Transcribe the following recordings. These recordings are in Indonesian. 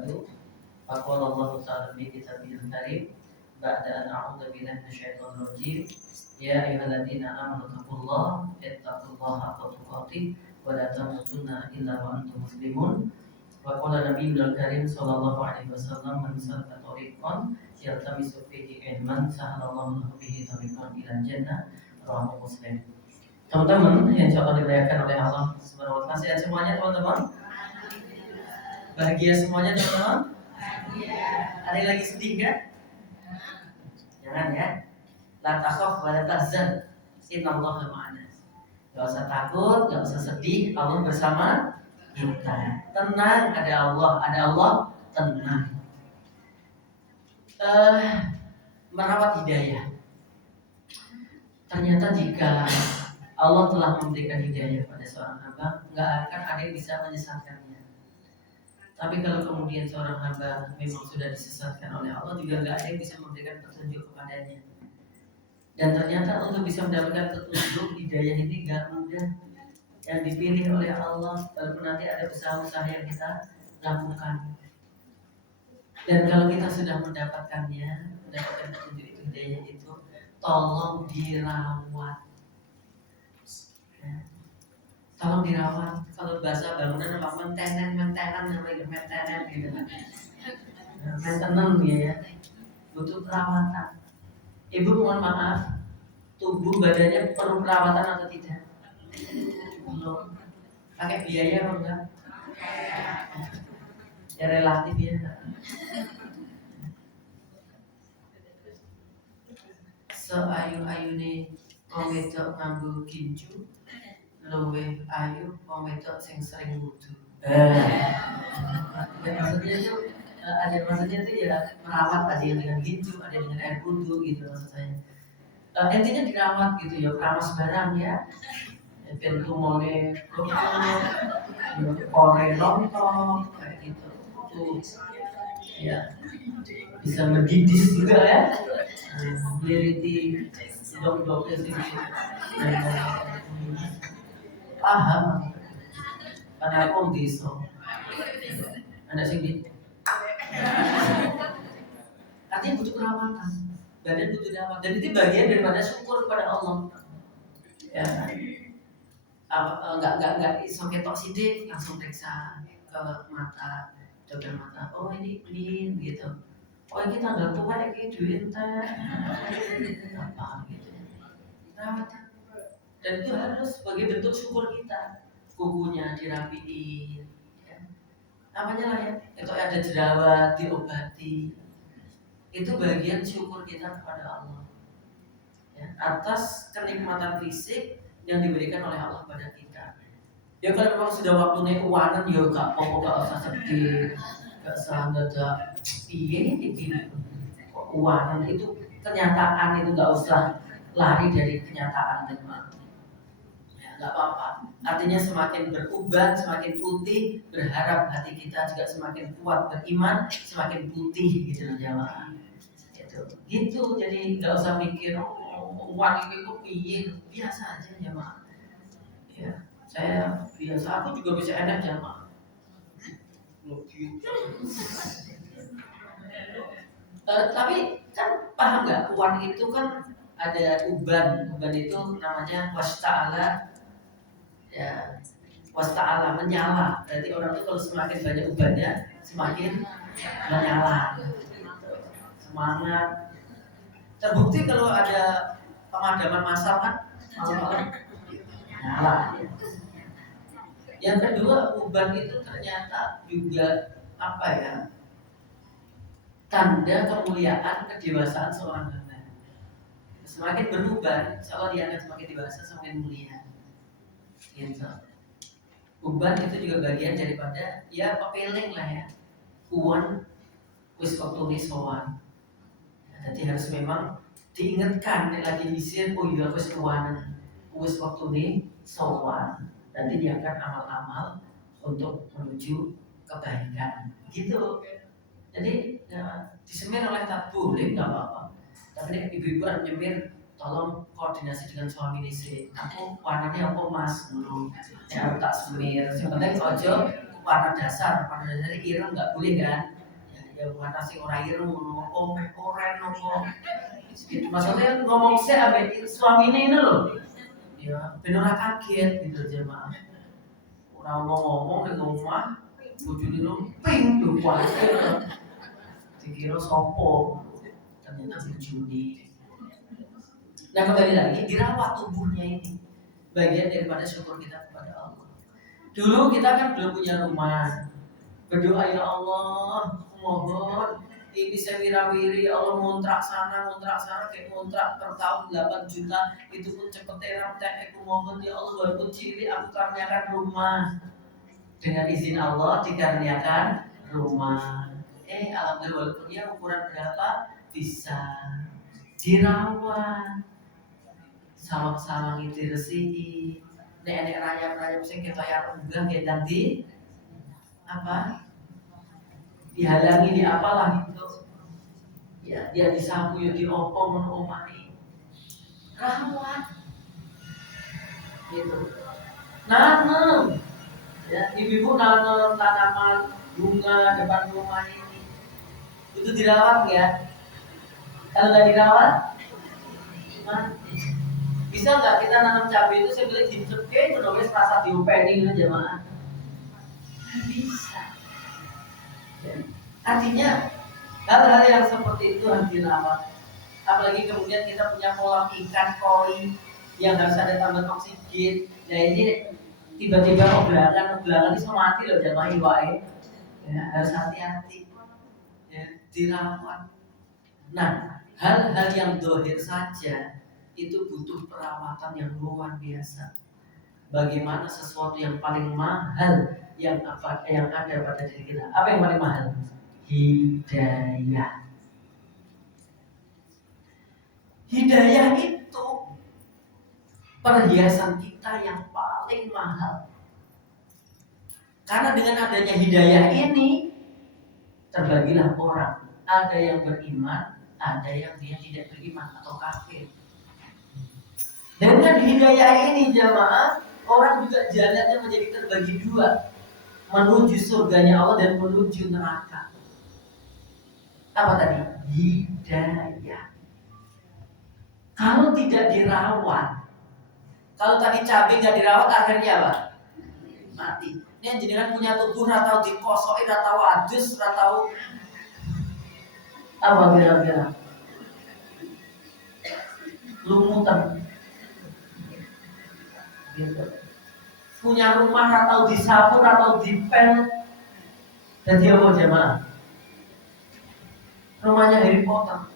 ba'du. Faqala Allah ta'ala fi kitabihil karim ba'da an a'udzu billahi minasyaitonir rajim. Ya ayyuhalladzina amanu taqullaha haqqa tuqatih wa la tamutunna illa wa antum muslimun. Wa qala Nabiyul Karim sallallahu alaihi wasallam man salaka tariqan yaltamisu fihi ilman sahalallahu lahu bihi tariqan ila jannah. Rawahu Muslim. Teman-teman yang insyaallah dimuliakan oleh Allah Subhanahu wa taala, sehat semuanya teman-teman? Bahagia semuanya teman-teman? Ada yang lagi sedih kan? Jangan ya. La takhaf wa la tahzan. Innallaha ma'ana. Gak usah takut, gak usah sedih, Allah bersama kita. Tenang, ada Allah, tenang. Merawat hidayah. Ternyata jika Allah telah memberikan hidayah pada seorang hamba, nggak akan ada yang bisa menyesatkannya. Tapi kalau kemudian seorang hamba memang sudah disesatkan oleh Allah, juga nggak ada yang bisa memberikan petunjuk kepadanya. Dan ternyata untuk bisa mendapatkan petunjuk hidayah ini nggak mudah. Yang dipilih oleh Allah, walaupun nanti ada usaha-usaha yang kita lakukan. Dan kalau kita sudah mendapatkan petunjuk itu, hidayah itu, tolong dirawat. Tolong dirawat. Kalau bahasa bangunan apa maintenance namanya, maintenance gitu kan. Maintenance ya. Butuh perawatan. Ibu mohon maaf, tubuh badannya perlu perawatan atau tidak? Belum. Pakai biaya apa enggak? Ya relatif ya. Seayu-ayune wong wedok nganggo ginju, luwih ayu wong wedok sing sering wudu. Ya maksudnya itu ya merawat, ada yang dengan ginju, ada yang dengan air wudu gitu maksud saya. Intinya dirawat gitu ya, keramas barang ya. Pintu mone kore nonton kayak gitu. Tuh ya bisa mendidis juga ya. Liriti dok-doknya sih paham karena aku bisa ada sih artinya butuh perawatan, badan butuh perawatan, dan itu bagian daripada syukur kepada Allah ya. Nggak iso ketok sidik langsung periksa ke mata, dokter mata, oh ini gitu. Oh ini tanggal tua ya kayak duit teh apa gitu. Perawatan. Dan itu harus sebagai bentuk syukur kita. Kukunya dirapiin, ya. Namanya lah ya. Itu ada jerawat diobati. Itu bagian syukur kita kepada Allah. Ya, atas kenikmatan fisik yang diberikan oleh Allah pada kita. Ya kalau memang sudah waktunya uanan, ya gak apa-apa, gak usah sedih, gak usah dadak ini uanan, itu kenyataan, itu gak usah lari dari kenyataan teman. Ya gak apa-apa. Artinya semakin beruban, semakin putih, berharap hati kita juga semakin kuat beriman, semakin putih gitu jamaah. Gitu. Jadi gak usah mikir uang ini kok biasa aja jamaah. Ya. Saya biasa, aku juga bisa enak jamaah. Tapi kan paham nggak, uang itu kan ada uban itu namanya wasta'ala ya, wasta'ala menyala. Berarti orang itu kalau semakin banyak ubannya semakin menyala, semangat. Terbukti kalau ada pemadaman massal kan nyala. Yang kedua, uban itu ternyata juga apa ya? Tanda kemuliaan kedewasaan seorang hamba. Semakin beruban, seolah dia akan semakin dewasa, semakin mulia. Gitu. Uban itu juga bagian daripada ya pepeling lah ya. Uwan wis waktune sowan. Jadi harus memang diingatkan lagi disir, oh iya wis uwanan, wis waktune sowan. Nanti dia akan amal-amal untuk menuju kebaikan gitu. Jadi ya, disemir oleh tak boleh nggak apa-apa. Tapi ibu-ibu harus nyemir, tolong koordinasi dengan suami istri. Aku warnanya apa mas dulu, ya tak semir. Yang penting ojo pada dasarnya ireng nggak boleh kan? Ya bukan nasi orang ireng ngomong oren ngomong. Maksudnya ngomong saya abis suaminya ini loh. Ya benar kaget gitu jemaah. Orang ngomong di rumah, bujuni lo ping tuh kuasa. Dikira sopo, ternyata bujuni. Nah kembali lagi dirawat tubuhnya ini bagian daripada syukur kita kepada Allah. Dulu kita kan belum punya rumah. Berdoa ya Allah, mohon ini saya wirawiri Allah ngontrak sana kayak ngontrak per tahun 8 juta itu pun cepet terang aku mohon ya Allah walaupun ciri aku karuniakan rumah dengan izin Allah dikaruniakan rumah. Alhamdulillah walaupun ya ukuran berapa bisa dirawat sama-sama itu resihi nenek rayap sing ketaya renggah gedang di apa dihalangi di apalah gitu ya dia disapu ya diopong omani rawat gitu nanam ya ibu-ibu nanam tanaman bunga depan rumah ini itu dirawat ya kalau nggak dirawat mati. Bisa nggak kita nanam cabai itu sebelum dicepke itu dong rasa diupeni gitu jemaah bisa ya. Artinya hal-hal yang seperti itu harus dirawat. Apalagi kemudian kita punya kolam ikan koi yang harus ada tambahan oksigen. Nah ini tiba-tiba obrolan itu mati loh jamaah iwae. Ya, harus hati-hati. Ya, dirawat. Nah, hal-hal yang dohir saja itu butuh perawatan yang luar biasa. Bagaimana sesuatu yang paling mahal yang ada pada diri kita? Apa yang paling mahal? Hidayah. Hidayah itu perhiasan kita yang paling mahal. Karena dengan adanya hidayah ini terbagilah orang. Ada yang beriman, ada yang dia tidak beriman atau kafir. Dengan hidayah ini jamaah, orang juga jalannya menjadi terbagi dua, menuju surganya Allah dan menuju neraka. Apa tadi? Hidayah. Kalau tidak dirawat, kalau tadi cabai nggak dirawat akhirnya apa? Mati. Ini jenengan punya tubuh ratau dikosokin, ratau adus, ratau apa kira-kira? Lumutan. Gitu. Punya rumah ratau disapu, ratau dipel, dan dia mau jemaah. Rumahnya Harry Potter,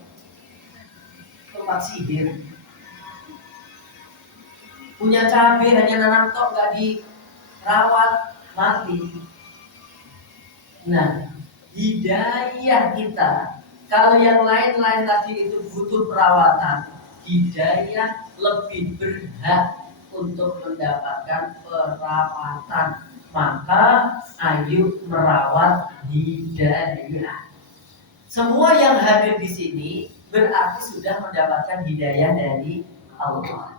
tempat sihir. Punya cabai hanya nanam tok nggak dirawat mati. Nah, hidayah kita kalau yang lain-lain tadi itu butuh perawatan, hidayah lebih berhak untuk mendapatkan perawatan. Maka ayo merawat hidayah. Semua yang hadir di sini berarti sudah mendapatkan hidayah dari Allah.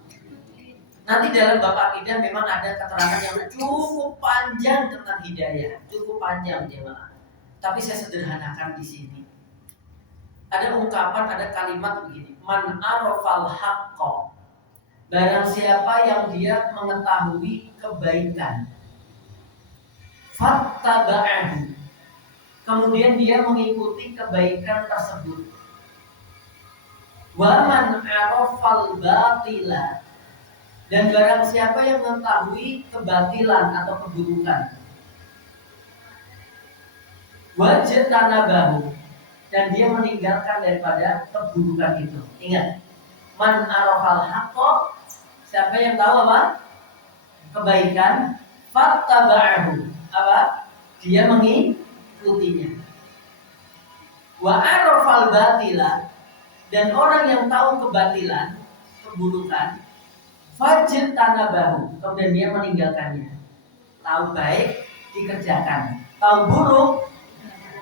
Nanti dalam bab akidah memang ada keterangan yang cukup panjang tentang hidayah, cukup panjang jemaah. Tapi saya sederhanakan di sini. Ada ungkapan, ada kalimat begini: Man arafal haqqo. Barang siapa yang dia mengetahui kebaikan, fattaba'ahu. Kemudian dia mengikuti kebaikan tersebut. Wa man arafal batila. Dan barang siapa yang mengetahui kebatilan atau keburukan, wajib tanabahu, dan dia meninggalkan daripada keburukan itu. Ingat, man arafal haqqo, siapa yang tahu apa? Kebaikan, fattaba'ahu, apa? Dia mengikutinya. Wa arafal batila, dan orang yang tahu kebatilan, keburukan, fajr tanabahu, kemudian dia meninggalkannya. Tahu baik dikerjakan, tahu buruk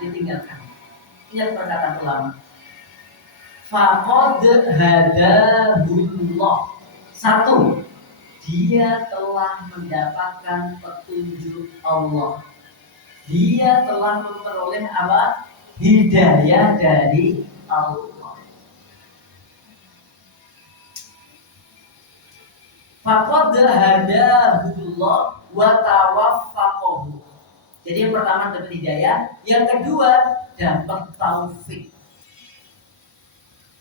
ditinggalkan. Ingat perkataan ulama. Faqad hadahullah. Satu, dia telah mendapatkan petunjuk Allah. Dia telah memperoleh apa? Hidayah dari Allah. Faqad hadahullah wa tawaffaqahu. Jadi yang pertama dapat hidayah, yang kedua dapat taufik.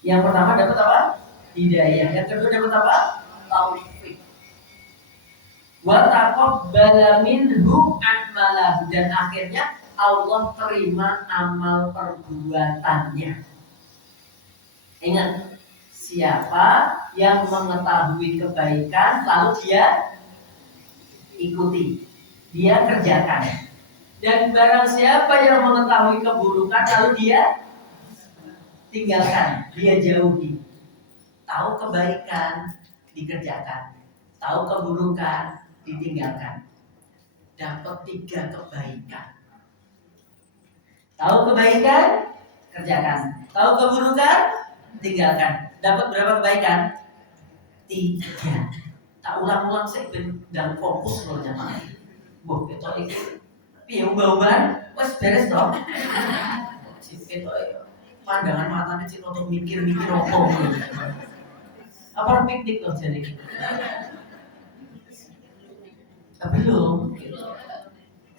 Yang pertama dapat apa? Hidayah. Yang kedua dapat apa? Taufik. Wa taqabbala minhu amalahu, dan akhirnya Allah terima amal perbuatannya. Ingat, siapa yang mengetahui kebaikan lalu dia ikuti, dia kerjakan. Dan barang siapa yang mengetahui keburukan lalu dia tinggalkan, dia jauhi. Tahu kebaikan dikerjakan, tahu keburukan ditinggalkan. Dapat 3 kebaikan. Tahu kebaikan, kerjakan. Tahu keburukan, tinggalkan. Dapat berapa kebaikan? 3. Tak ulang-ulang sih dan fokus loh jamaah. Boh, ketok iki piye ubah-ubahan wis beres toh. Si ketok pandangan matanya cik untuk mikir-mikir opo. Apa piknik loh jadi. Belum.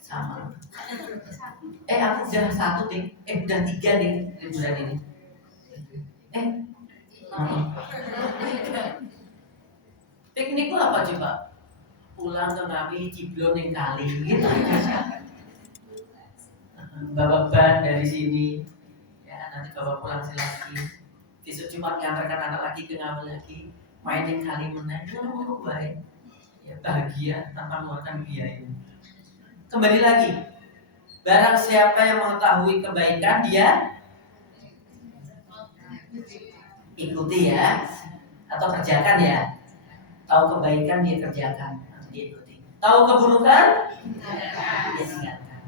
Sama. Aku udah 1 ding. Udah 3 ding liburan ini. Piknik itu apa coba? Pulang ke Ngawi, ciblon yang kali gitu. Bawa ban dari sini. Ya, nanti bawa pulang lagi. Besok Jumat ngantarkan anak lagi ke Ngawi lagi. Main yang kali menang. Itu kan baik. Ya, bahagia tanpa mengeluarkan biaya. Kembali lagi. Barang siapa yang mengetahui kebaikan, dia ikuti ya, atau kerjakan ya. Tahu kebaikan dia kerjakan, dia ikuti. Tahu keburukan dia tinggalkan.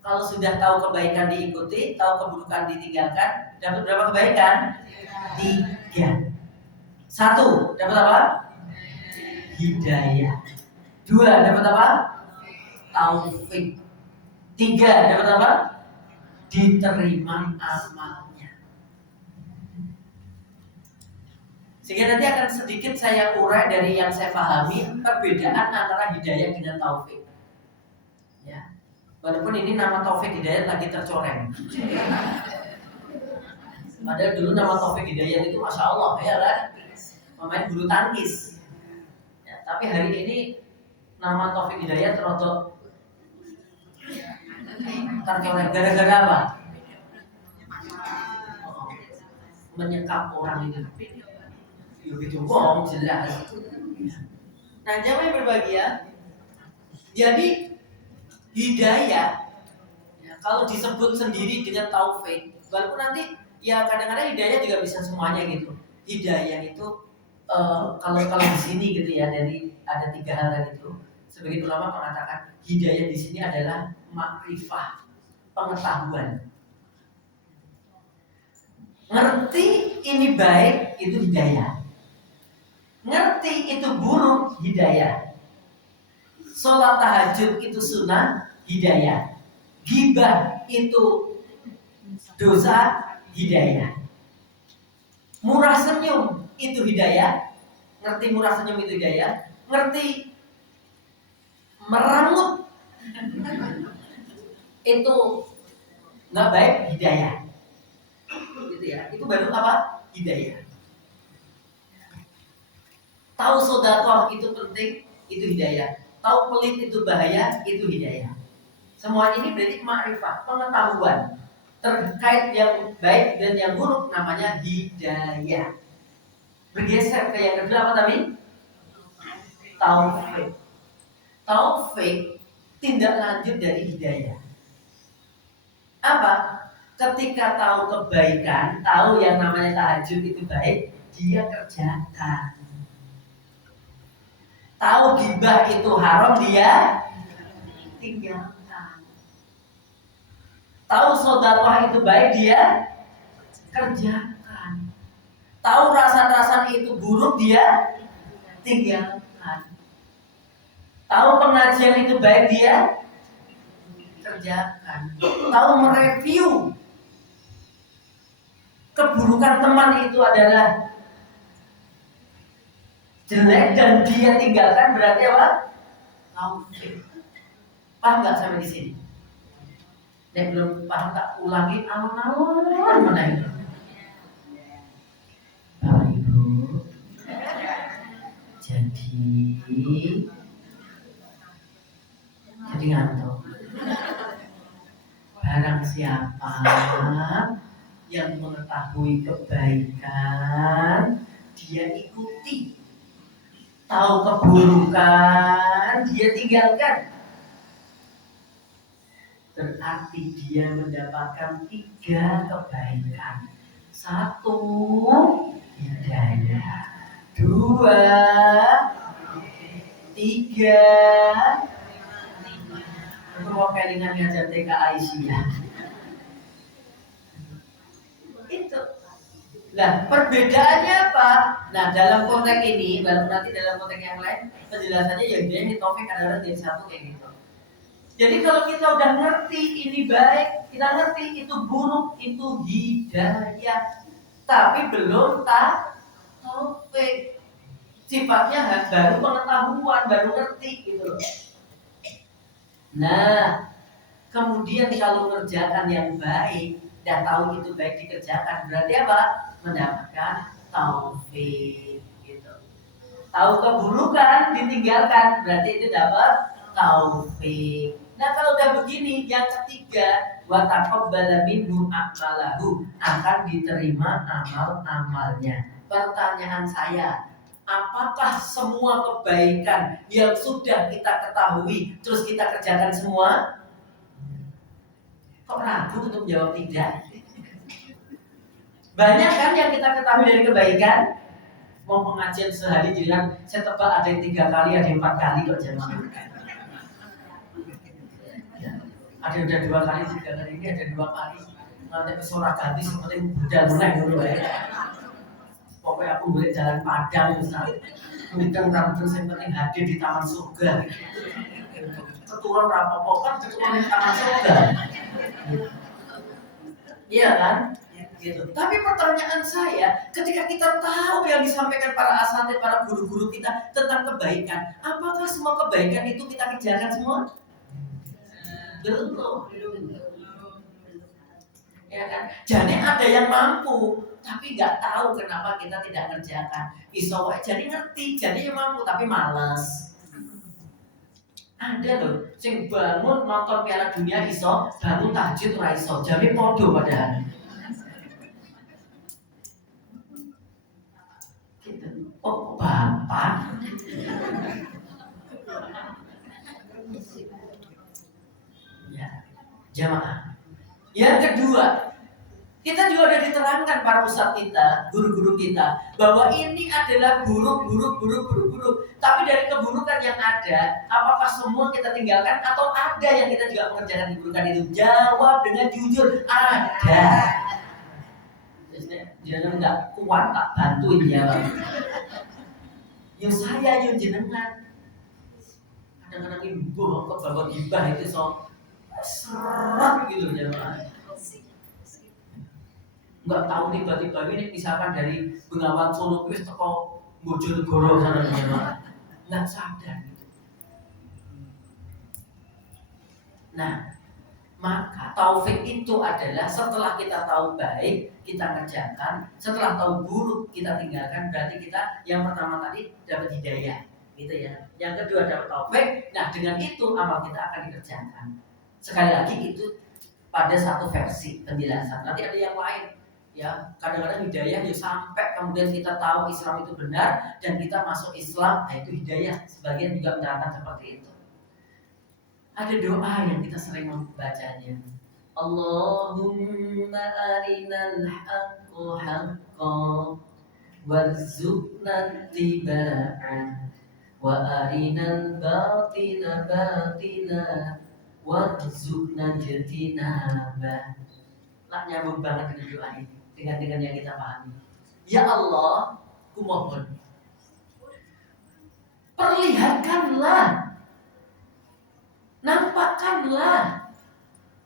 Kalau sudah tahu kebaikan diikuti, tahu keburukan ditinggalkan, dapat berapa kebaikan? 3. 1 dapat apa? Hidayah. 2 dapat apa? Taufik. 3 dapat apa? Diterima amalnya. Sehingga nanti akan sedikit saya urai dari yang saya pahami perbedaan antara hidayah dengan taufik. Ya, walaupun ini nama Taufik Hidayat lagi tercoreng. Padahal dulu nama Taufik Hidayat itu masya Allah ya kan, pemain bulu tangkis. Ya, tapi hari ini nama Taufik Hidayat terrotok tercoreng gara-gara apa? Menyekap orang itu. Itu bohong jelas. Nah, jamaah yang berbahagia, jadi hidayah ya, kalau disebut sendiri dengan taufik, walaupun nanti ya kadang-kadang hidayah juga bisa semuanya gitu. Hidayah itu kalau di sini gitu ya, dari ada 3 hal tadi itu. Sebagian ulama mengatakan hidayah di sini adalah makrifah, pengetahuan. Ngerti ini baik itu hidayah. Ngerti itu buruk, hidayah. Sholat tahajud itu sunnah, hidayah. Ghibah itu dosa, hidayah. Murah senyum itu hidayah. Ngerti murah senyum itu hidayah. Ngerti merangut itu nggak baik, hidayah. Gitu ya. Itu baru apa? Hidayah. Tahu sedekah itu penting, itu hidayah. Tahu pelit itu bahaya, itu hidayah. Semua ini berarti ma'rifah, pengetahuan terkait yang baik dan yang buruk, namanya hidayah. Bergeser ke yang kedua apa tadi? Taufik. Taufik tindak lanjut dari hidayah. Apa? Ketika tahu kebaikan, tahu yang namanya tahajud itu baik, dia kerjakan. Tahu ghibah itu haram, dia tinggalkan. Tahu sedekah itu baik, dia kerjakan. Tahu rasa-rasa itu buruk, dia tinggalkan. Tahu pengajian itu baik, dia kerjakan. Tahu mereview keburukan teman itu adalah jelek dan dia tinggalkan, berarti apa? Taufik. Paham nggak sampai di sini? Nek belum paham tak ulangi alon-alon mana itu. Bapak Ibu, jadi ngantuk. Barang siapa yang mengetahui kebaikan, dia ikuti. Tahu keburukan, dia tinggalkan. Berarti dia mendapatkan 3 kebaikan. 1, hidayah. 2, 3, itu mau kelingan ngajar TK Aisyah. Itu. Nah, perbedaannya apa? Nah, dalam konteks ini, nanti dalam konteks yang lain, penjelasannya ya ini topik adalah jadi satu kayak gitu. Jadi kalau kita udah ngerti ini baik, kita ngerti itu buruk, itu hidayah, tapi belum taufik. Sifatnya baru pengetahuan, baru ngerti gitu loh. Nah, kemudian kalau kerjakan yang baik, dan tahu itu baik dikerjakan, berarti apa? Mendapatkan taufik gitu. Tahu keburukan ditinggalkan, berarti itu dapat taufik. Nah, kalau udah begini, yang ketiga, wa taqabbala minhu a'malahu, akan diterima amal-amalnya. Pertanyaan saya, apakah semua kebaikan yang sudah kita ketahui terus kita kerjakan semua? Kok ragu untuk menjawab tidak? Banyak kan yang kita ketahui dari kebaikan? Mau pengajian sehari jadi saya tebak ada yang 3 kali, ada yang 4 kali kok jemaah. Ada yang udah 2 kali, 3 kali, ini ada 2 kali. Nanti pesora ganti seperti budal meneng dulu ya. Pokoknya aku boleh jalan Padang misalnya. Kemudian terus yang penting hadir di taman surga. Keturun rapopo kan keturun di taman surga. Iya kan? Gitu. Tapi pertanyaan saya, ketika kita tahu yang disampaikan para asatidz, para guru-guru kita tentang kebaikan, apakah semua kebaikan itu kita kerjakan semua? Belum. Ya kan? Jadi ada yang mampu, tapi nggak tahu kenapa kita tidak kerjakan. Iso jadi ngerti, jadi mampu tapi malas. Ada loh, sing bangun nonton Piala Dunia iso, bangun tahajud ora iso, jadi podo padahal. Oh, Bapak. Ya, jamaah. Yang kedua, kita juga sudah diterangkan para ustadz kita, guru-guru kita, bahwa ini adalah buruk. Tapi dari keburukan yang ada, apakah semua kita tinggalkan atau ada yang kita juga mengerjakan keburukan itu? Jawab dengan jujur, ada. Jangan nggak kuat tak bantuin jawab. Yo saya yo jenengan. Kadang-kadang ibu ke bapak gibah itu serat gitu jemaah. Nggak tahu tiba-tiba ini misalkan dari Bengawan Solo wis teko Bojonegoro sana jemaah. Nggak sadar gitu. Nah, maka taufik itu adalah setelah kita tahu baik, kita kerjakan. Setelah tahu buruk, kita tinggalkan. Berarti kita yang pertama tadi dapat hidayah, gitu ya. Yang kedua dapat taufik. Nah, dengan itu amal kita akan dikerjakan. Sekali lagi itu pada satu versi penjelasan. Nanti ada yang lain, ya. Kadang-kadang hidayah ya sampai kemudian kita tahu Islam itu benar dan kita masuk Islam, nah itu hidayah. Sebagian juga menerangkan seperti itu. Ada doa yang kita sering membacanya. Allahumma arinal haqqo haqqan warzuqna ittiba'ah wa arinal batila batila warzuqna ijtinabah. Lah nyambung banget dengan doa ini, dengan yang kita pahami. Ya Allah, kumohon, perlihatkanlah, nampakkanlah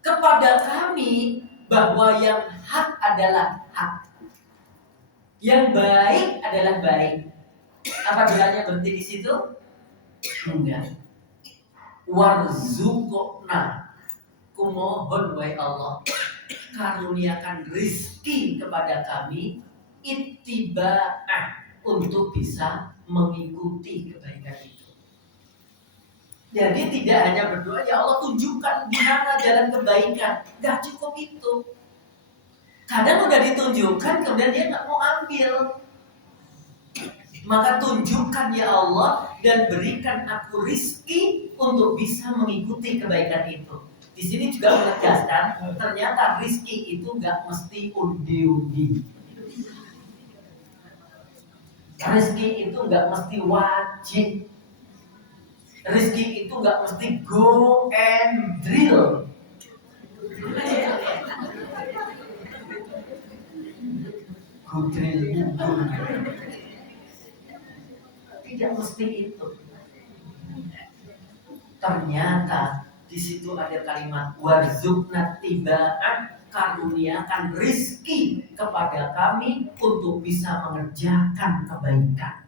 kepada kami bahwa yang hak adalah hak, yang baik adalah baik. Apa doanya berhenti di situ? Enggak. Warzuqna, kumohon wahai Allah, karuniakan rizki kepada kami ittiba'ah, untuk bisa mengikuti kebaikan itu. Jadi tidak hanya berdoa, ya Allah tunjukkan di mana jalan kebaikan, gak cukup itu. Kadang udah ditunjukkan kemudian dia gak mau ambil. Maka tunjukkan ya Allah dan berikan aku rizki untuk bisa mengikuti kebaikan itu. Di sini juga menegaskan ternyata rizki itu gak mesti undi-undi. Rizki itu gak mesti wajib. Rizki itu gak mesti go and drill. Go drill. Tidak mesti itu. Ternyata di situ ada kalimat warzuqna tibaan, karuniakan rizki kepada kami untuk bisa mengerjakan kebaikan.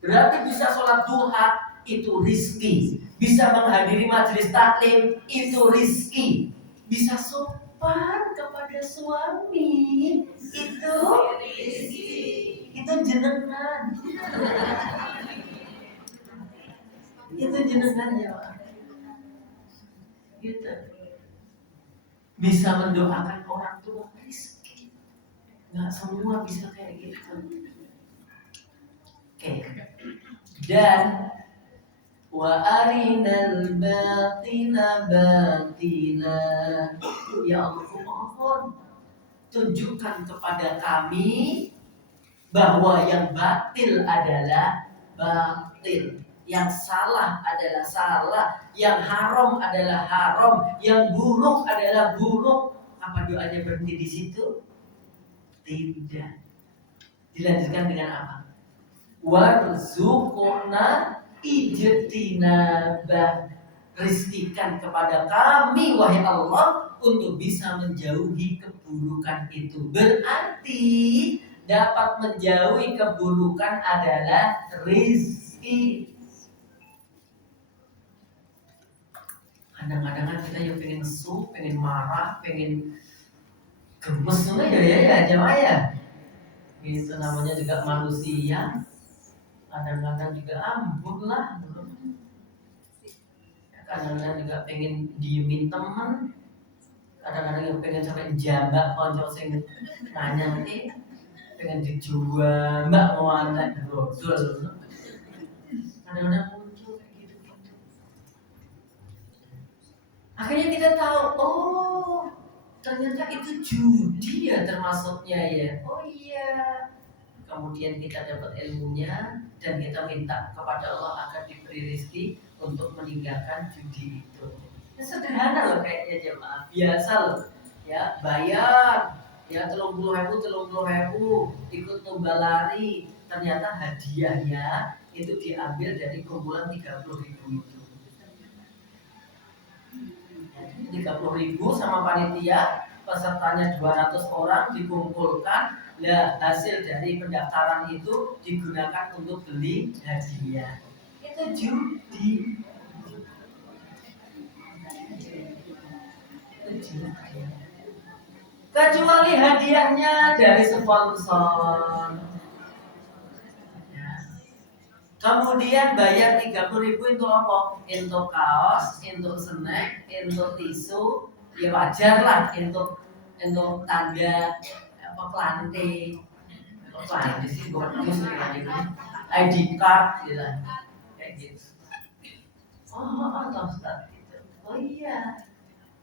Berarti bisa sholat duha itu rizki, bisa menghadiri majelis taklim itu rizki, bisa sopan kepada suami itu rizki, itu jenengan. Itu jenengan ya Pak. Gitu. Bisa mendoakan orang tua rizki. Nggak semua bisa kayak gitu. Oke. Dan wa arinal batina batina, ya Allah mohon tunjukkan kepada kami bahwa yang batil adalah batil, yang salah adalah salah, yang haram adalah haram, yang buruk adalah buruk. Apa doanya berhenti di situ? Tidak. Dilanjutkan dengan apa? Warzuqna ijtinabah, rizkikan kepada kami wahai Allah untuk bisa menjauhi keburukan itu. Berarti dapat menjauhi keburukan adalah rizki. Kadang-kadang kita yang pengen nesu, pengen marah, pengen gemes ya jemaah ya. Itu namanya juga manusia. Kadang-kadang juga ambun lah. Kadang-kadang juga pengen diemin temen. Kadang-kadang juga pengen sampai jambak konco sing nanya nih, pengen dijual mbak mau anak brodol. Kadang-kadang muncul kayak gitu. Akhirnya kita tahu, oh ternyata itu judi ya termasuknya ya. Oh iya. Kemudian kita dapat ilmunya dan kita minta kepada Allah agar diberi rezeki untuk meninggalkan judi itu. Ya, sederhana loh kayaknya jemaah, biasa loh. Ya bayar, ya 30.000 ikut lomba lari, ternyata hadiahnya itu diambil dari kumpulan 30.000 itu. 30.000 sama panitia, pesertanya 200 orang dikumpulkan. Nah, hasil dari pendaftaran itu digunakan untuk beli hadiah. Itu judi. Kecuali hadiahnya dari sponsor. Ya. Kemudian bayar 30.000 untuk apa? Untuk kaos, untuk snack, untuk tisu. Ya wajar lah untuk tanda apa klante. Klante sih bukan ID card gitu. Kayak gitu. Oh, Ustaz gitu. Oh iya.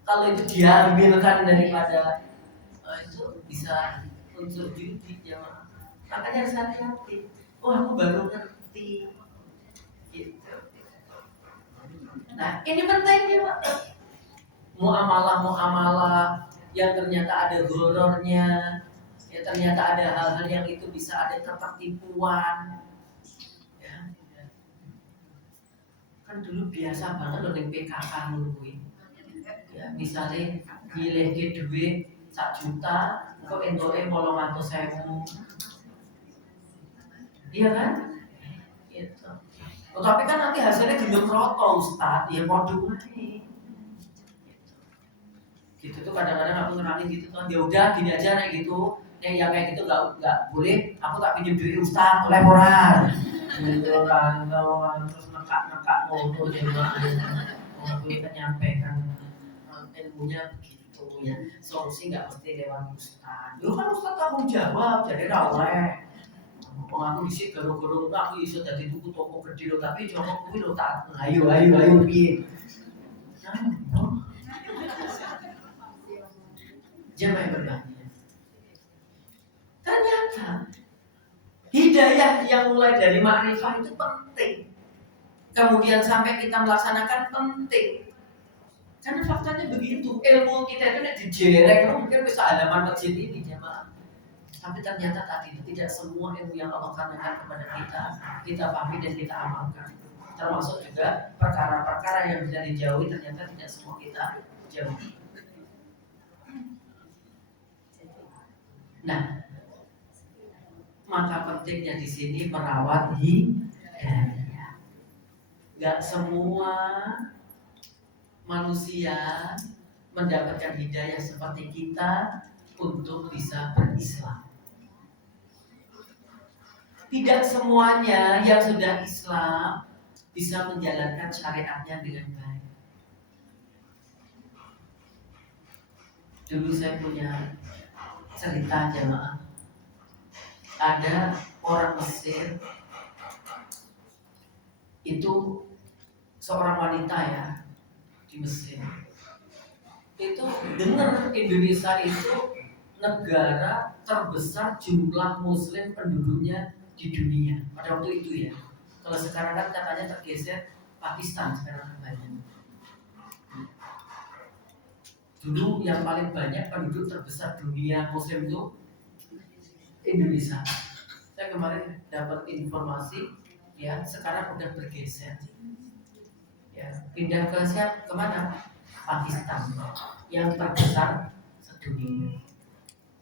Kalau itu diambilkan daripada itu bisa unsur judi ya. Makanya harus hati-hati. Oh aku baru ngerti. Gitu. Nah ini pentingnya Pak. Muamalah yang ternyata ada gorornya, ya ternyata ada hal-hal yang itu bisa ada ketertipuan. Ya. Kan dulu biasa banget loh yang PKK nungguin. Ya, misalnya milih duit 1 juta, kok entoke 800.000. Iya kan? Gitu. Oh, tapi kan nanti hasilnya gendut roto Ustaz, ya modul gitu tuh kadang-kadang aku ngerangin gitu kan, ya udah gini aja kayak gitu, yang kayak gitu nggak boleh, aku tak pinjam duit Ustaz, oleh orang gitu kan, terus nekak ngono jemaah, aku kan nyampaikan ilmunya begitu ya, solusi nggak mesti lewat Ustaz, lu kan Ustaz tanggung jawab, jadi nggak oleh. Aku isi garo-garo aku iso dadi tuku toko gede lo, tapi coba kuwi lo tak ayo piye. Jamaah yang berbahagia. Ternyata hidayah yang mulai dari makrifah itu penting. Kemudian sampai kita melaksanakan penting. Karena faktanya begitu, ilmu kita itu nek dijerek mungkin bisa halaman kecil ini jamaah. Tapi ternyata tadi tidak semua ilmu yang Allah karuniakan kepada kita pahami dan kita amalkan. Termasuk juga perkara-perkara yang bisa dijauhi, ternyata tidak semua kita jauhi. Nah, maka pentingnya di sini merawat hidayah. Gak semua manusia mendapatkan hidayah seperti kita untuk bisa berislam. Tidak semuanya yang sudah Islam bisa menjalankan syariatnya dengan baik. Dulu saya punya cerita jemaah. Ada orang Mesir itu seorang wanita ya di Mesir. Itu dengar Indonesia itu negara terbesar jumlah Muslim penduduknya di dunia pada waktu itu ya. Kalau sekarang kan katanya tergeser Pakistan sekarang banyak. Dulu yang paling banyak penduduk terbesar dunia Muslim itu Indonesia. Saya kemarin dapat informasi ya sekarang udah bergeser ya pindah ke kemana? Pakistan yang terbesar sedunia.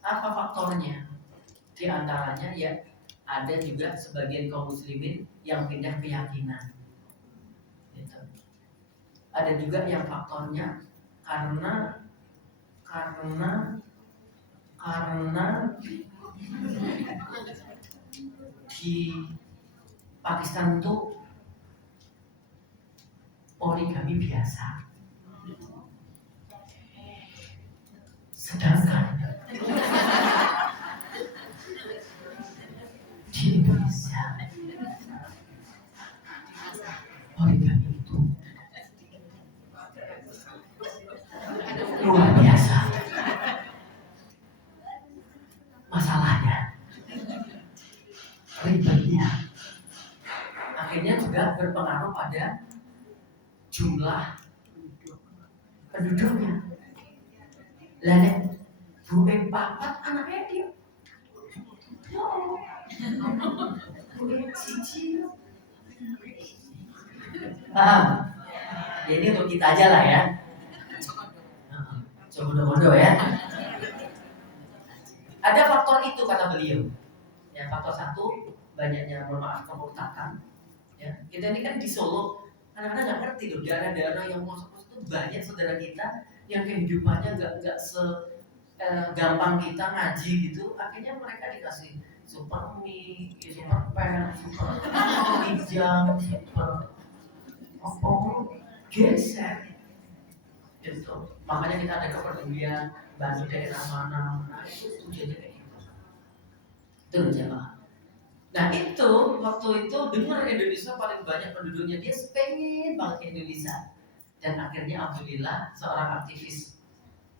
Apa faktornya? Di antaranya ya ada juga sebagian kaum muslimin yang pindah keyakinan. Gitu. Ada juga yang faktornya karena di Pakistan itu poligami biasa. Sedangkan di Indonesia poligami itu luar biasa. Masalahnya ribetnya akhirnya juga berpengaruh pada jumlah penduduknya. Lalu bukan papat anaknya dia. Bukan cici. Paham? Ya ini untuk kita aja lah ya. Coba-coba ya. Ada faktor itu kata beliau. Ya faktor satu banyaknya mohon maaf kemurtakan. Ya kita ini kan di Solo, kadang-kadang nggak ngerti loh daerah-daerah yang masuk itu banyak saudara kita yang kehidupannya nggak gampang kita ngaji gitu, akhirnya mereka dikasih super mie, super pen, super hijau, super apa geser gitu. Makanya kita ada kepedulian bantu daerah mana, nah itu jadi kayak gitu. Itu jamaah. Nah itu waktu itu dengar Indonesia paling banyak penduduknya, dia pengen banget ke Indonesia. Dan akhirnya alhamdulillah seorang aktivis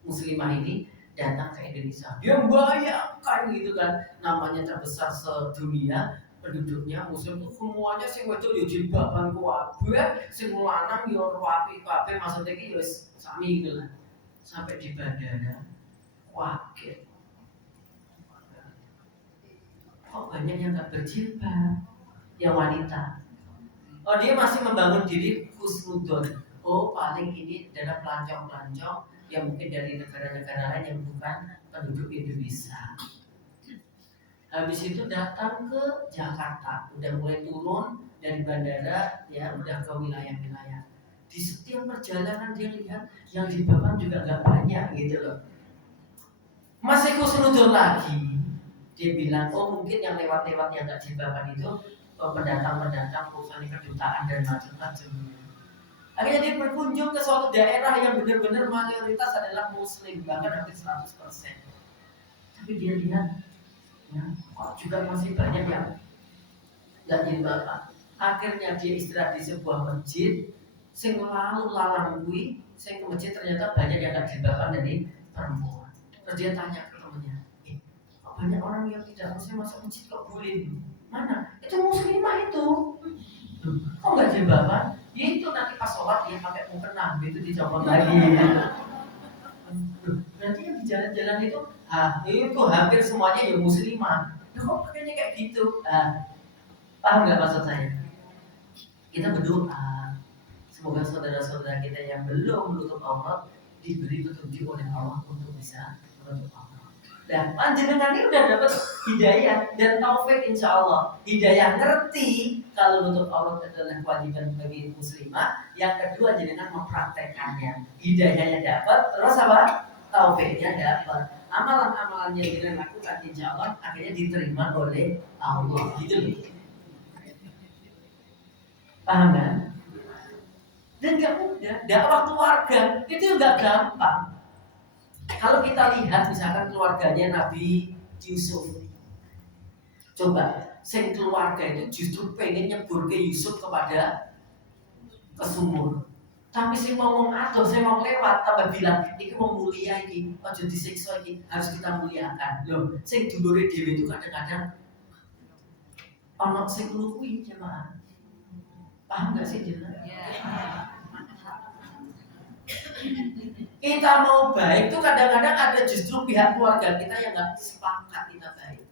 muslimah ini datang ke Indonesia. Dia membayangkan gitu kan, namanya terbesar sedunia, penduduknya muslim itu semuanya sing wedok yo jilbaban kabeh, sing lanang yo rapi kabeh, maksudnya iki yo sami gitu lah. Sampai di bandara kaget. Kok banyak yang gak berjilbab, yang wanita. Oh dia masih membangun diri husnudon, oh paling ini adalah pelancong-pelancong yang mungkin dari negara-negara lain yang bukan penduduk Indonesia. Habis itu datang ke Jakarta, udah mulai turun dari bandara, ya udah ke wilayah-wilayah. Di setiap perjalanan dia lihat yang di bawah juga nggak banyak gitu loh. Masih kusnudon lagi, dia bilang, oh mungkin yang lewat-lewat yang nggak di bawah itu pendatang-pendatang perusahaan kedutaan dan macam-macam. Akhirnya dia berkunjung ke suatu daerah yang benar-benar mayoritas adalah Muslim, bahkan hampir 100%. Tapi dia lihat, ya, kok juga masih banyak yang nggak jilbaban. Akhirnya dia istirahat di sebuah masjid, sing lalu lalang kui, sing ke masjid ternyata banyak yang nggak jilbaban dari perempuan. Terus dia tanya ke temannya, kok banyak orang yang tidak muslim masuk masjid kok boleh? Mana? Itu muslimah itu. Kok nggak jilbaban? Ya itu nanti pas sholat dia pakai mukena, itu dicopot lagi. Berarti yang di jalan-jalan itu, itu hampir semuanya ya muslimah. Kok pakainya kayak gitu? Paham nggak maksud saya? Kita berdoa, semoga saudara-saudara kita yang belum menutup aurat diberi petunjuk oleh Allah untuk bisa menutup aurat. Dan panjenengan ini udah dapat hidayah dan taufik insya Allah. Hidayah ngerti kalau nutup aurat adalah kewajiban bagi muslimah. Yang kedua jenengan mempraktekannya. Hidayahnya dapat, terus apa? Taufiknya dapat. Amalan-amalan yang jenengan lakukan insya Allah akhirnya diterima oleh Allah. Gitu loh. Paham kan? Dan gak mudah. Dakwah keluarga itu gak gampang. Kalau kita lihat misalkan keluarganya Nabi Yusuf, coba, sing keluarga itu justru pengen nyebur ke Yusuf kepada ke sumur. Tapi sing ngomong atau saya mau lewat, tambah bilang, ini mau mulia ini, ojo disiksa ini, harus kita muliakan. Loh, sing dulure dhewe itu kadang-kadang ono sing lukuwi jemaah. Paham gak sih jemaah? Kita mau baik tuh kadang-kadang ada justru pihak keluarga kita yang nggak sepakat kita baik.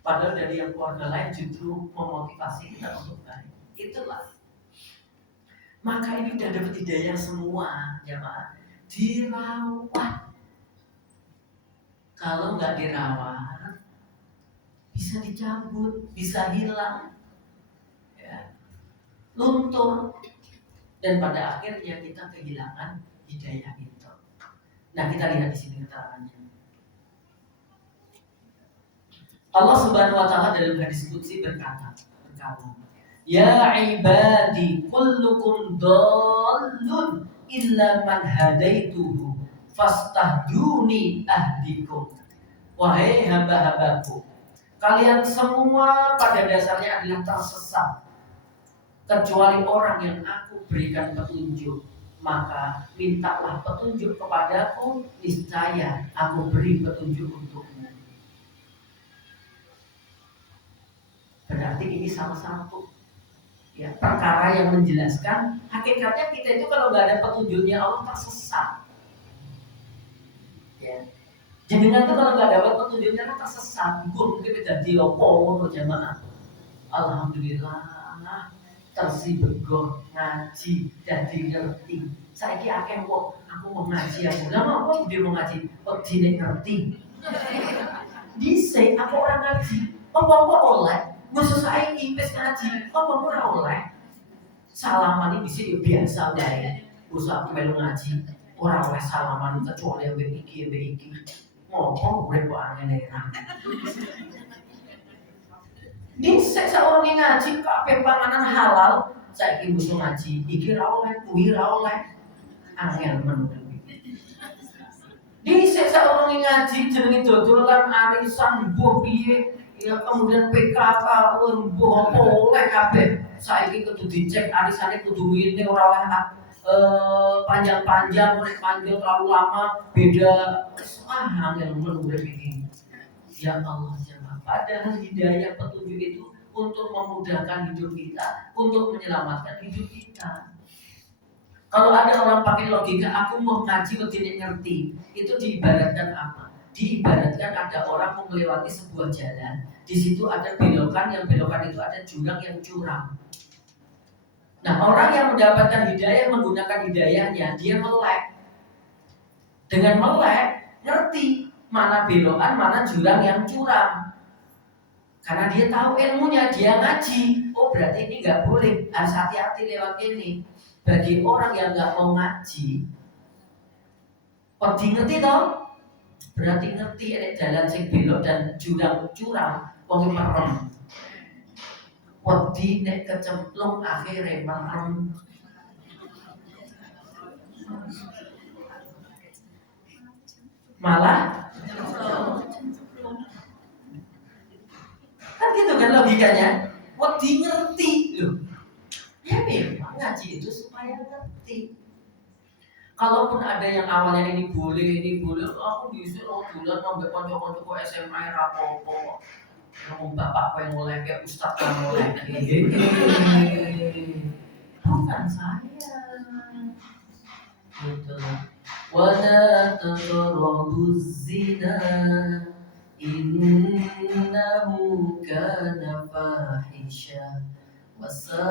Padahal dari yang keluarga lain justru memotivasi kita untuk baik. Itulah. Maka ini udah dapat hidayah semua, ya Pak. Dirawat. Kalau nggak dirawat, bisa dicabut, bisa hilang, ya, luntur, dan pada akhirnya kita kehilangan hidayah itu. Nah, kita lihat di sini keterangannya. Allah Subhanahu wa taala dalam hadis qudsi berkata, ya ibadi kullukum dhallun illa man hadaituhu fastahduni ahdikum. Wahai hamba-hambaku, kalian semua pada dasarnya adalah tersesat kecuali orang yang aku berikan petunjuk. Maka mintalah petunjuk kepadaku, niscaya aku beri petunjuk untukmu. Berarti ini salah satu ya perkara yang menjelaskan hakikatnya kita itu kalau nggak ada petunjuknya Allah tersesat. Ya. Jenengan tuh kalau nggak dapat petunjuknya kan tersesat. Gue mungkin jadi opo jamaah. Alhamdulillah tersibuk ngaji jadi ngerti. Saiki akeh kok aku mau ngaji aku. Lah mau dia mau ngaji kok dine ngerti. Dhisik aku orang ngaji. Apa-apa oleh. Khusus saiki wis ngaji. Apa ora oleh. Salaman iki bisa biasa wae. Usah aku melu ngaji. Ora oleh salaman kecuali mbek iki. Ngopo urip kok angel era. Dhisik saurunge ngaji kabeh panganan halal, saiki musuh ngaji, iki ra oleh, kuwi ra oleh. Angel men. Dhisik saurunge ngaji jenenge dodolan arisan mbuh piye, ya kemudian PKK mbuh apa oleh kabeh. Saiki kudu dicek arisane kudu ngene ora oleh panjang-panjang, panjang terlalu lama, beda. Angel men urip iki. Ya Allah, padahal hidayah petunjuk itu untuk memudahkan hidup kita, untuk menyelamatkan hidup kita. Kalau ada orang pakai logika, aku mau ngaji begini ngerti, itu diibaratkan apa? Diibaratkan ada orang mau melewati sebuah jalan, di situ ada belokan, yang belokan itu ada jurang yang curam. Nah, orang yang mendapatkan hidayah menggunakan hidayahnya, dia melek. Dengan melek, ngerti mana belokan, mana jurang yang curam. Karena dia tahu ilmunya, dia ngaji. Oh, berarti ini nggak boleh, harus hati-hati lewat ini. Bagi orang yang nggak mau ngaji, ngerti toh? Berarti ngerti ada jalan sing belok dan jurang curam, wong merem. Wedi nek kecemplung akhirnya merem. Malah kan gitu kan logikanya. Wedi ngerti loh. Ya memang ngaji itu supaya ngerti. Kalaupun ada yang awalnya ini boleh, aku bisa loh bulan nambah konco-konco SMA rapopo. Ngomong bapak yang mulai kayak ustadz yang mulai. Bukan saya. Gitu. Wala taqrabuz zina innahu kana fahisha wasa'a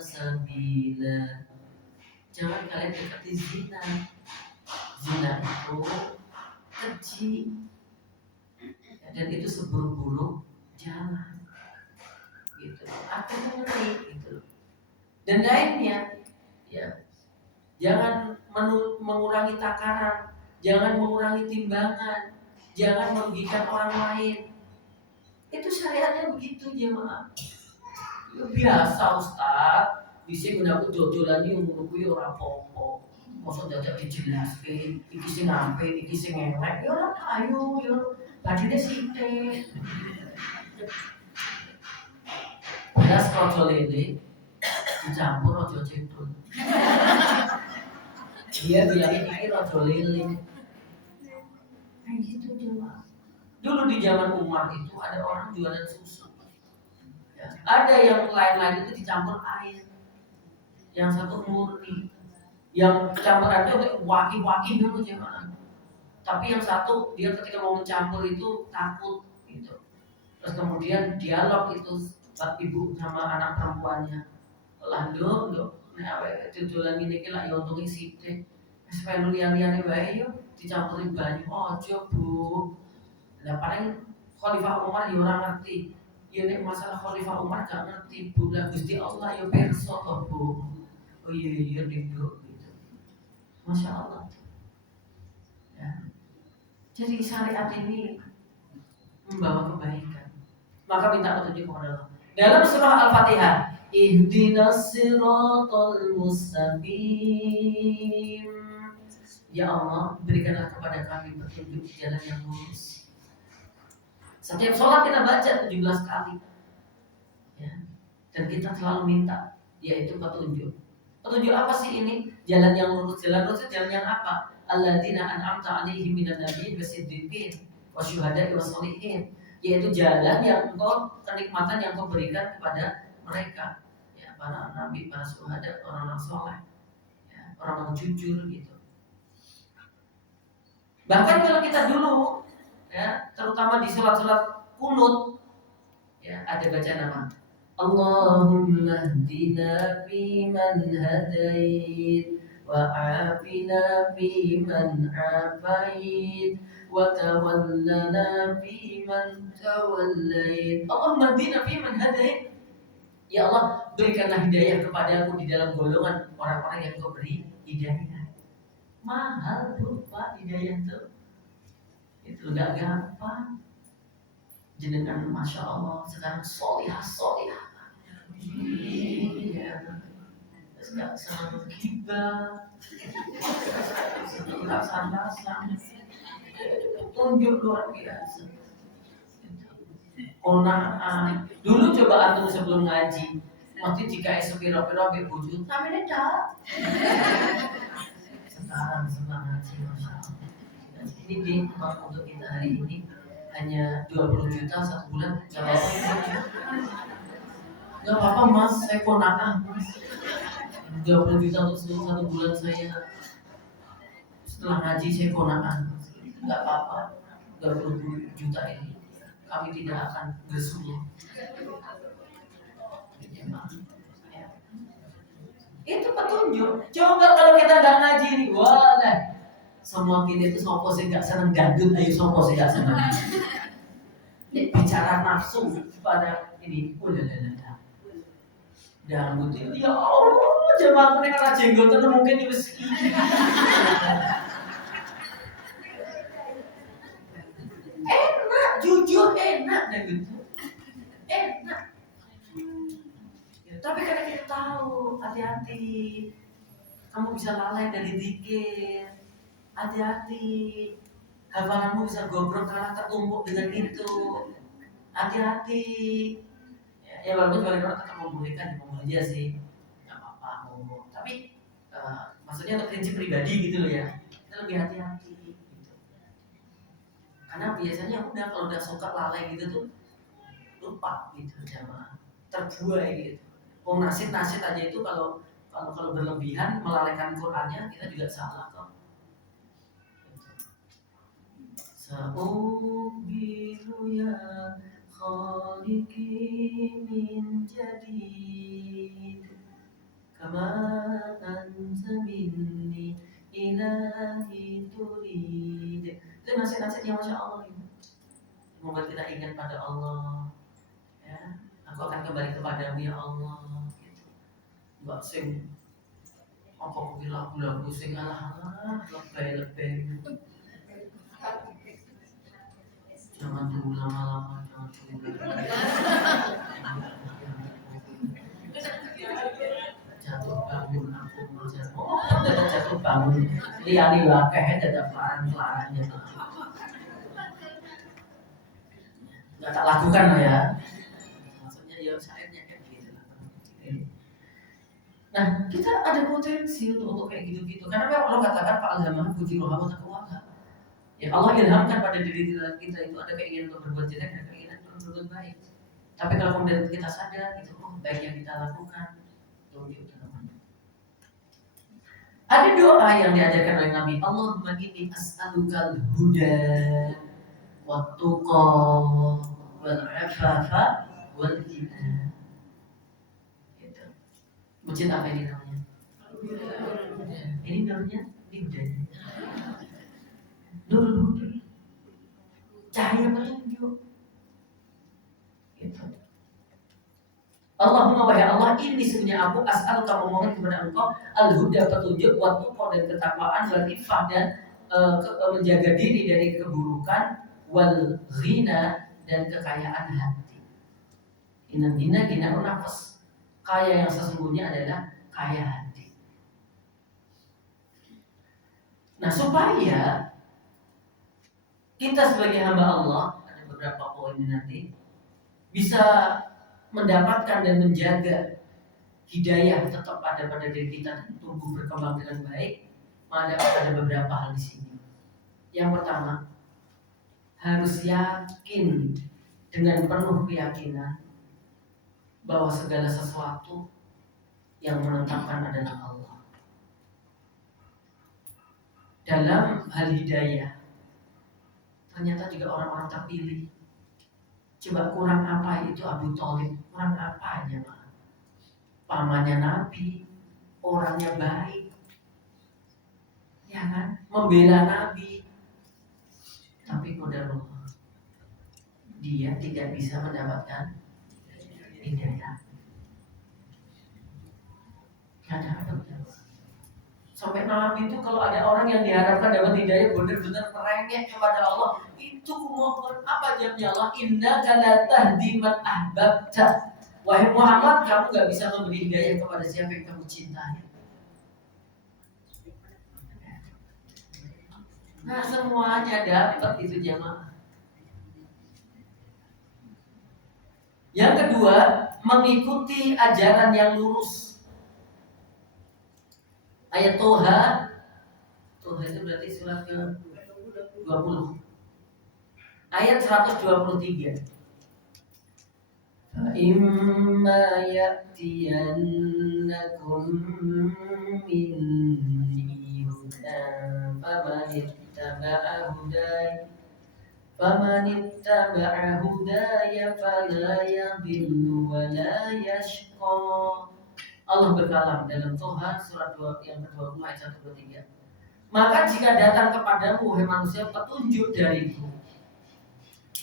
sabila. Jangan kalian dekati zina. Zina itu keji dan itu seburuk-buruk jalan. Gitu. Akhirnya ngeri gitu. Dan lainnya, ya, jangan mengurangi takaran, jangan mengurangi timbangan, jangan merugikan orang lain. Itu syariatnya begitu jemaah. Biasa Ustaz, bisa mendapat jodolan yang menurutku orang popo. Maksud dadak dijelaske, iki sing apik, iki sing elek, ya ora ayo yo. Badine sithik. Beras rojo lele dicampur rojo cedul. Dia bilang ini rojo lele. Kayak gitu cuma. Dulu di zaman Umar itu ada orang jualan susu. Ya. Ada yang lain-lain itu dicampur air. Yang satu murni. Yang campurannya udah waki-waki dulu gimana. Tapi yang satu dia ketika mau mencampur itu takut gitu. Terus kemudian dialog itu ibu sama anak perempuannya. Lanjut, nek awake dodolan ngene iki lak yo untunge sithik. Wis melu liyan-liyane wae yo dicampurin banyu. Ojo, Bu. Lah paling Khalifah Umar yo ora ngerti. Ya nek masalah Khalifah Umar gak ngerti, Bu. Lah Gusti Allah yo pirsa to, Bu. Oh iya gitu. Masya Allah. Ya. Jadi syariat ini membawa kebaikan. Maka minta petunjuk kepada Allah. Dalam surah Al-Fatihah, Ihdinas siratal mustaqim. Ya Allah, berikanlah kepada kami petunjuk jalan yang lurus. Setiap sholat kita baca 17 kali. Ya. Dan kita selalu minta, yaitu petunjuk. Petunjuk apa sih ini? Jalan yang lurus. Jalan lurus itu jalan yang apa? Alladzina an'amta 'alaihim minan nabiyyin wasiddiqin wasyuhada'i wassalihin. Yaitu jalan yang kenikmatan yang kau berikan kepada mereka, ya, para nabi, para syuhada, orang-orang soleh, ya, orang-orang jujur gitu. Bahkan kalau kita dulu, ya, terutama di sholat-sholat kunut, ya, ada baca nama Allahumma hdina fiman hadait wa afina fiman afait wa tawallana fiman tawallait. Allahumma hdina fiman hadait. Ya Allah, berikanlah hidayah kepadaku di dalam golongan orang-orang yang kau beri hidayah. Mahal tuh Pak hidayah tuh. Itu gak gampang. Jenengan Masya Allah sekarang solihah. Iya. Terus gak senang gibah, gak sandasan, tunjuk luar biasa. Konaan. Dulu coba antum sebelum ngaji, waktu jika esok piro-piro ke bujuk, namanya dah. Sekarang senang ngaji, Masya Allah. Ini di untuk kita hari ini hanya 20 juta satu bulan, gak apa-apa. Gak apa-apa mas, saya konaan mas. 20 juta untuk satu bulan saya. Setelah ngaji saya konaan. Gak apa-apa. 20 juta ini kami tidak akan bersulit. Ya. Itu petunjuk. Coba kalau kita nggak ngaji ini, walah, semua kita itu sopo sih nggak seneng gandut, ayo sopo sih nggak seneng. Bicara nafsu pada ini, udah. Gambut itu ya Allah, jemaah ini kan jenggotan mungkin di meski. Enak, jujur enak dan gitu. Enak. Ya, tapi karena kita tahu, hati-hati. Kamu bisa lalai dari zikir. Hati-hati. Hafalanmu bisa gobrok karena tertumpuk dengan itu. Hati-hati. Ya walaupun kalau orang tetap membolehkan, ngomong aja sih, nggak apa-apa ngomong. Tapi maksudnya untuk prinsip pribadi gitu loh ya, kita lebih hati-hati. Gitu. Karena biasanya udah kalau udah suka lalai gitu tuh lupa gitu jamaah, terbuai gitu. Nasib aja itu kalau berlebihan melalaikan Qurannya kita juga salah kok. Sa'ubihu ya khaliqi min jadid kama anta minni ilahi turid. Itu nasihat-nasihatnya Masya Allah ini. Semoga kita ingat pada Allah ya. Aku akan kembali kepadamu ya Allah gitu. Mbak sing apa mungkin lagu-lagu sing alah lebay jangan tunggu lama-lama, jangan tunggu jatuh bangun aku jatuh bangun liani wakeh dadak pelan-pelan gitu. Nggak tak lakukan lah ya, maksudnya ya saatnya kayak gitu lah. Nah kita ada potensi untuk kayak gitu-gitu karena memang Allah katakan Pak Alhamah fujiruha wa taqwaha. Ya Allah ilhamkan pada diri kita itu ada keinginan untuk berbuat jelek dan keinginan untuk berbuat baik. Tapi kalau kemudian kita sadar itu baik yang kita lakukan, ada doa yang diajarkan oleh Nabi. Allahumma inni as'alukal huda wa tuqa wal afafa wal ghina. Gitu. Masjid apa ini namanya? Ini namanya huda. Nurul huda. Cahaya petunjuk. Gitu. Allahumma wahai Allah, ini sebenarnya aku as'aluka memohon kepada engkau al-huda petunjuk wa tuqa dan ketakwaan wal ifah dan menjaga diri dari keburukan wal ghina dan kekayaan hati. Inna gina nafas. Kaya yang sesungguhnya adalah kaya hati. Nah, supaya kita sebagai hamba Allah, ada beberapa poin nanti, bisa mendapatkan dan menjaga hidayah tetap ada pada diri kita dan tumbuh berkembang dengan baik, ada beberapa hal di sini. Yang pertama, harus yakin dengan penuh keyakinan bahwa segala sesuatu yang menetapkan adalah Allah. Dalam hal hidayah, ternyata juga orang-orang terpilih. Coba kurang apa itu Abu Thalib? Kurang apanya, Pak? Pamannya Nabi, orangnya baik, ya kan? Membela Nabi, tapi qadarullah dia tidak bisa mendapatkan hidayah. Ada sampai Nabi itu kalau ada orang yang diharapkan dapat hidayah benar-benar merengek kepada Allah, itu kumohon apa jamnya Allah, innaka la tahdi man ahbabta. Wahai Muhammad, kamu gak bisa memberi hidayah kepada siapa yang kamu cintai. Nah semuanya dapat itu jamaah. Yang kedua, mengikuti ajaran yang lurus. Ayat Toha itu berarti surat ke-20. Ayat 123. Imma ya'tiyannakum minni hudan faman ittaba'a hudaya Faman ittaba'a hudaya fala yadhillu wa la yashqa. Allah berkalam dalam Toha surat 2 yang ke-20 ayat 1-3. Maka jika datang kepadamu wahai manusia petunjuk dariku,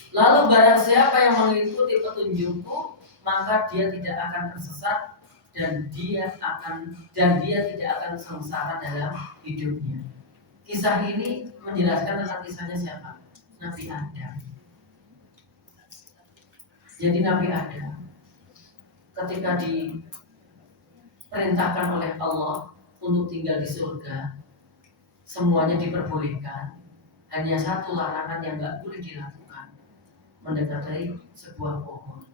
lalu barang siapa yang mengikuti petunjukku, maka dia tidak akan tersesat dan dia tidak akan sengsara dalam hidupnya. Kisah ini menjelaskan tentang kisahnya siapa? Nabi Adam. Jadi Nabi Adam ketika diperintahkan oleh Allah untuk tinggal di surga, semuanya diperbolehkan. Hanya satu larangan yang nggak boleh dilakukan, mendekati sebuah pohon.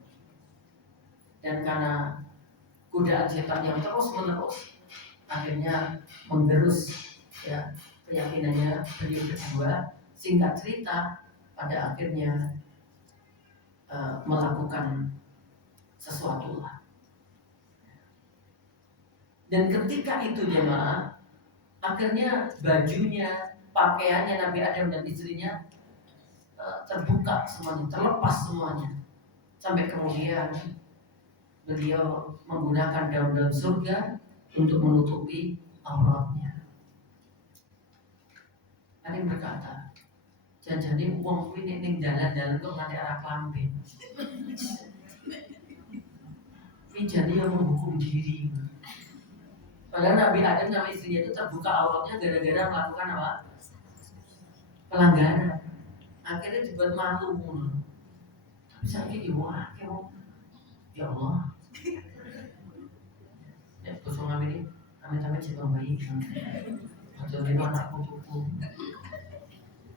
Dan karena godaan setan yang terus menerus, akhirnya menggerus ya keyakinannya beliau berdua. Singkat cerita, pada akhirnya melakukan sesuatu lah. Dan ketika itu jemaah, akhirnya bajunya, pakaiannya Nabi Adam dan istrinya terbuka semuanya, terlepas semuanya. Sampai kemudian beliau menggunakan daun-daun surga untuk menutupi auratnya. Ada yang berkata, jangan-jangan uang ini ning dalan-dalan kok nganti arah klambi. Ini jadi yang menghukum diri. Padahal Nabi Adam sama istrinya itu terbuka auratnya gara-gara melakukan apa? Pelanggaran. Akhirnya dibuat malu. Tapi saya ini wah, ya Allah. Ya, kosong kami ini, amit-amit si bayi. Atau ini anak putuku.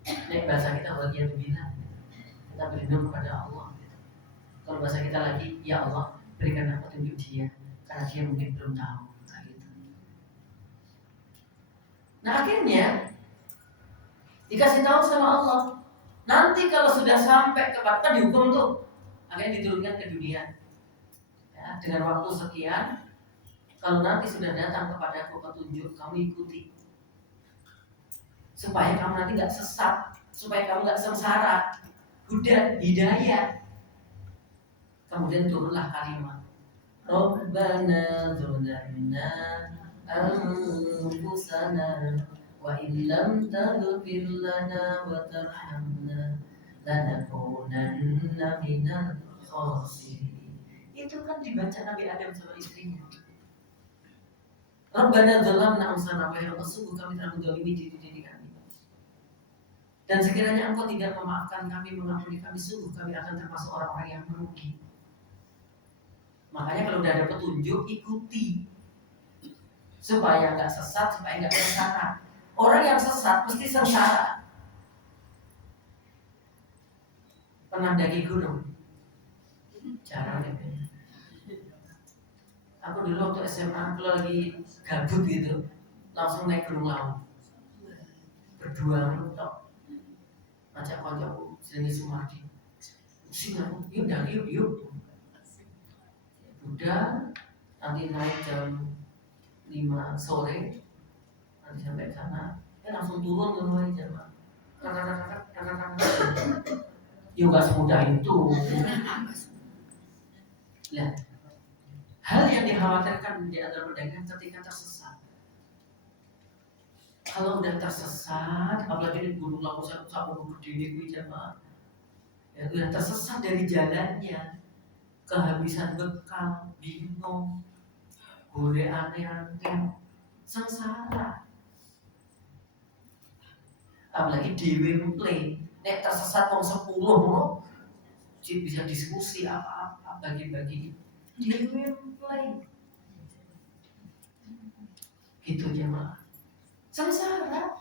Nek bahasa kita bagian bilang, kita berlindung kepada Allah. Kalau bahasa kita lagi, ya Allah, berikan petunjuk dia, karena dia mungkin belum tahu. Nah akhirnya dikasih tahu sama Allah. Nanti kalau sudah sampai kepada dihukum tuh, akhirnya diturunkan ke dunia. Ya, dengan waktu sekian, kalau nanti sudah datang kepada aku petunjuk, kamu ikuti. Supaya kamu nanti nggak sesat, supaya kamu nggak sengsara, hidayah. Kemudian turunlah kalimat Rabbana dzulamna anfusana wa illam taghfir lana wa tarhamna lanakunanna minal khasirin. Itu kan dibaca Nabi Adam sama istrinya. Rabbana dzulamna anfusana wa ya Allah, sungguh kami telah menzalimi diri kami. Dan sekiranya Engkau tidak memaafkan kami, mengampuni kami, sungguh kami akan termasuk orang-orang yang merugi. Makanya kalau udah ada petunjuk, ikuti. Supaya nggak sesat, supaya nggak sengsara. Orang yang sesat mesti sengsara. Pernah daki gunung? Jarang ya. Aku dulu waktu SMA, aku lagi gabut gitu, langsung naik gunung Lawu. Berdua mentok. Ajak koncoku jenis Sumardi. Sini aku, yuk. Udah, nanti naik jam 5 sore, nanti sampai sana, langsung turun ke rumah jam. Ya nggak semudah itu. Nah, hal yang dikhawatirkan di antara pedagang ketika tersesat. Kalau udah tersesat, apalagi di gunung Lawu gunung gede ini jamaah, ya udah tersesat dari jalannya, kehabisan bekal, bingung, boleh aneh-aneh, sengsara. Apalagi dewe play, nek tersesat wong 10 loh, bisa diskusi apa-apa, bagi-bagi dewe play. Gitu jamaah. Sengsara,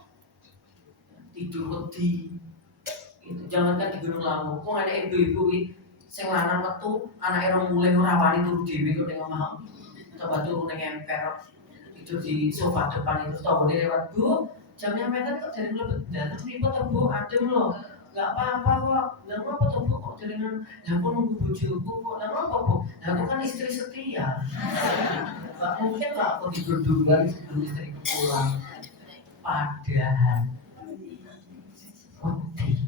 tidur wedi, itu jangankan di Gunung Lawu, kok ada ibu-ibu sing lanang metu, anake rong mulai ora wani turu dhewe kok ning omah. Coba turu ning emper, tidur di sofa depan itu, tau lewat, Bu, jamnya mepet kok dari mlebet dalam niku to Bu, adem loh. Enggak apa-apa kok. Lah apa to Bu kok jaringan aku nunggu bojoku kok. Lah apa Bu? Lah aku kan istri setia. Enggak mungkin lah aku tidur duluan sebelum istriku pulang. Padahal putih.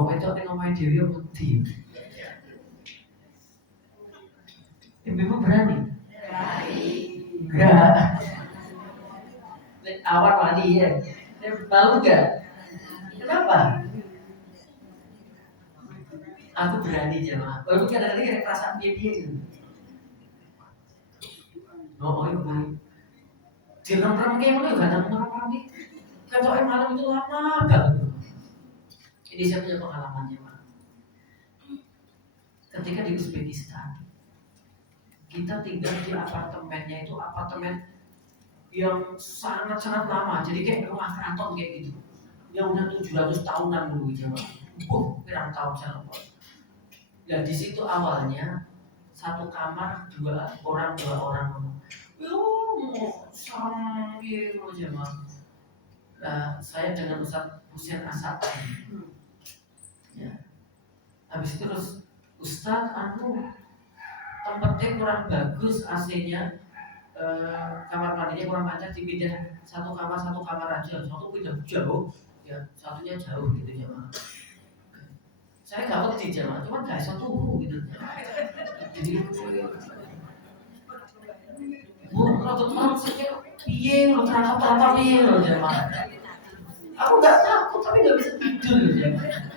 Wong wedok ning omahe dhewe wedi. Ibu berani? Enggak. Awal wali ya. Malu enggak? Kenapa? Aku berani jemaah. Walaupun kadang-kadang ada perasaan dia gitu. Oh, iya baik. Di rem-rem kayak mana juga ada rem-rem nih. Kalau malam itu lama banget. Ini saya punya pengalamannya, Pak. Ketika di Uzbekistan, kita tinggal di apartemennya itu apartemen yang sangat-sangat lama. Jadi kayak rumah keraton kayak gitu. Yang udah 700 tahunan dulu jemaah. Kurang tahu saya lupa. Ya di situ awalnya satu kamar dua orang. Sambil jemaah. Nah, saya dengan Ustaz Husain Asad. Ya. Habis itu terus Ustaz, tempatnya kurang bagus AC-nya, kamar mandinya kurang banyak, dipindah satu kamar aja, satu pindah jauh, ya satunya jauh gitu jemaah. Saya nggak ngerti jemaah, cuma nggak satu gitu. Jadi, kalau maksudnya piye, lo terangkat piye lo jemaah. Aku nggak takut tapi nggak bisa tidur jemaah.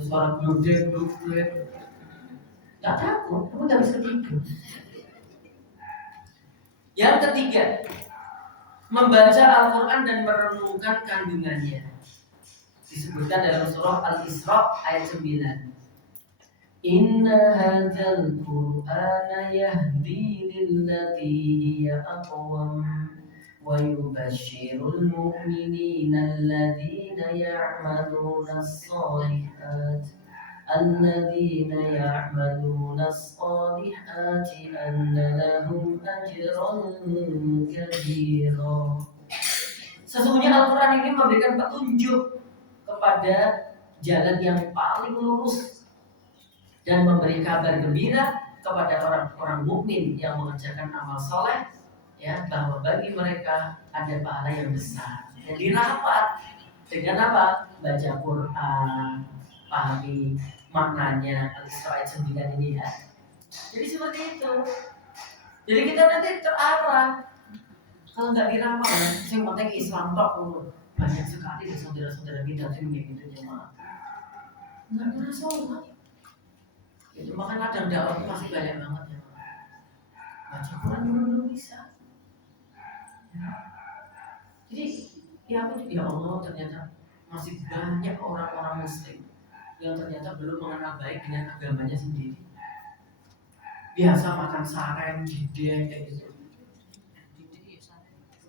Suara gludek, nggak takut, aku nggak bisa tidur. Yang ketiga, membaca Al-Quran dan merenungkan kandungannya. Disebutkan dalam surah Al-Isra ayat 9. Inna hadzal Qur'ana yahdi lillati hiya aqwam wa yubashshirul mu'minina alladhina ya'maluna as-solihat anna lahum ajran kabira. Sesungguhnya Al-Quran ini memberikan petunjuk kepada jalan yang paling lurus dan memberi kabar gembira kepada orang-orang mukmin yang mengerjakan amal soleh, ya, bahwa bagi mereka ada pahala yang besar. Jadi rapat dengan apa? Baca Quran, pahami maknanya Al-Isra ayat 9 ini ya. Jadi seperti itu. Jadi kita nanti terarah. Kalau nggak diramal, yang penting Islam tok banyak sekali saudara-saudara kita tuh gitu jemaah. Nggak pernah sholat. Itu makanya kadang dakwah itu masih banyak banget ya. Baca Quran belum bisa. Jadi ya Allah ternyata masih banyak orang-orang Muslim yang ternyata belum mengenal baik dengan agamanya sendiri. Biasa makan sareng, didek kayak gitu.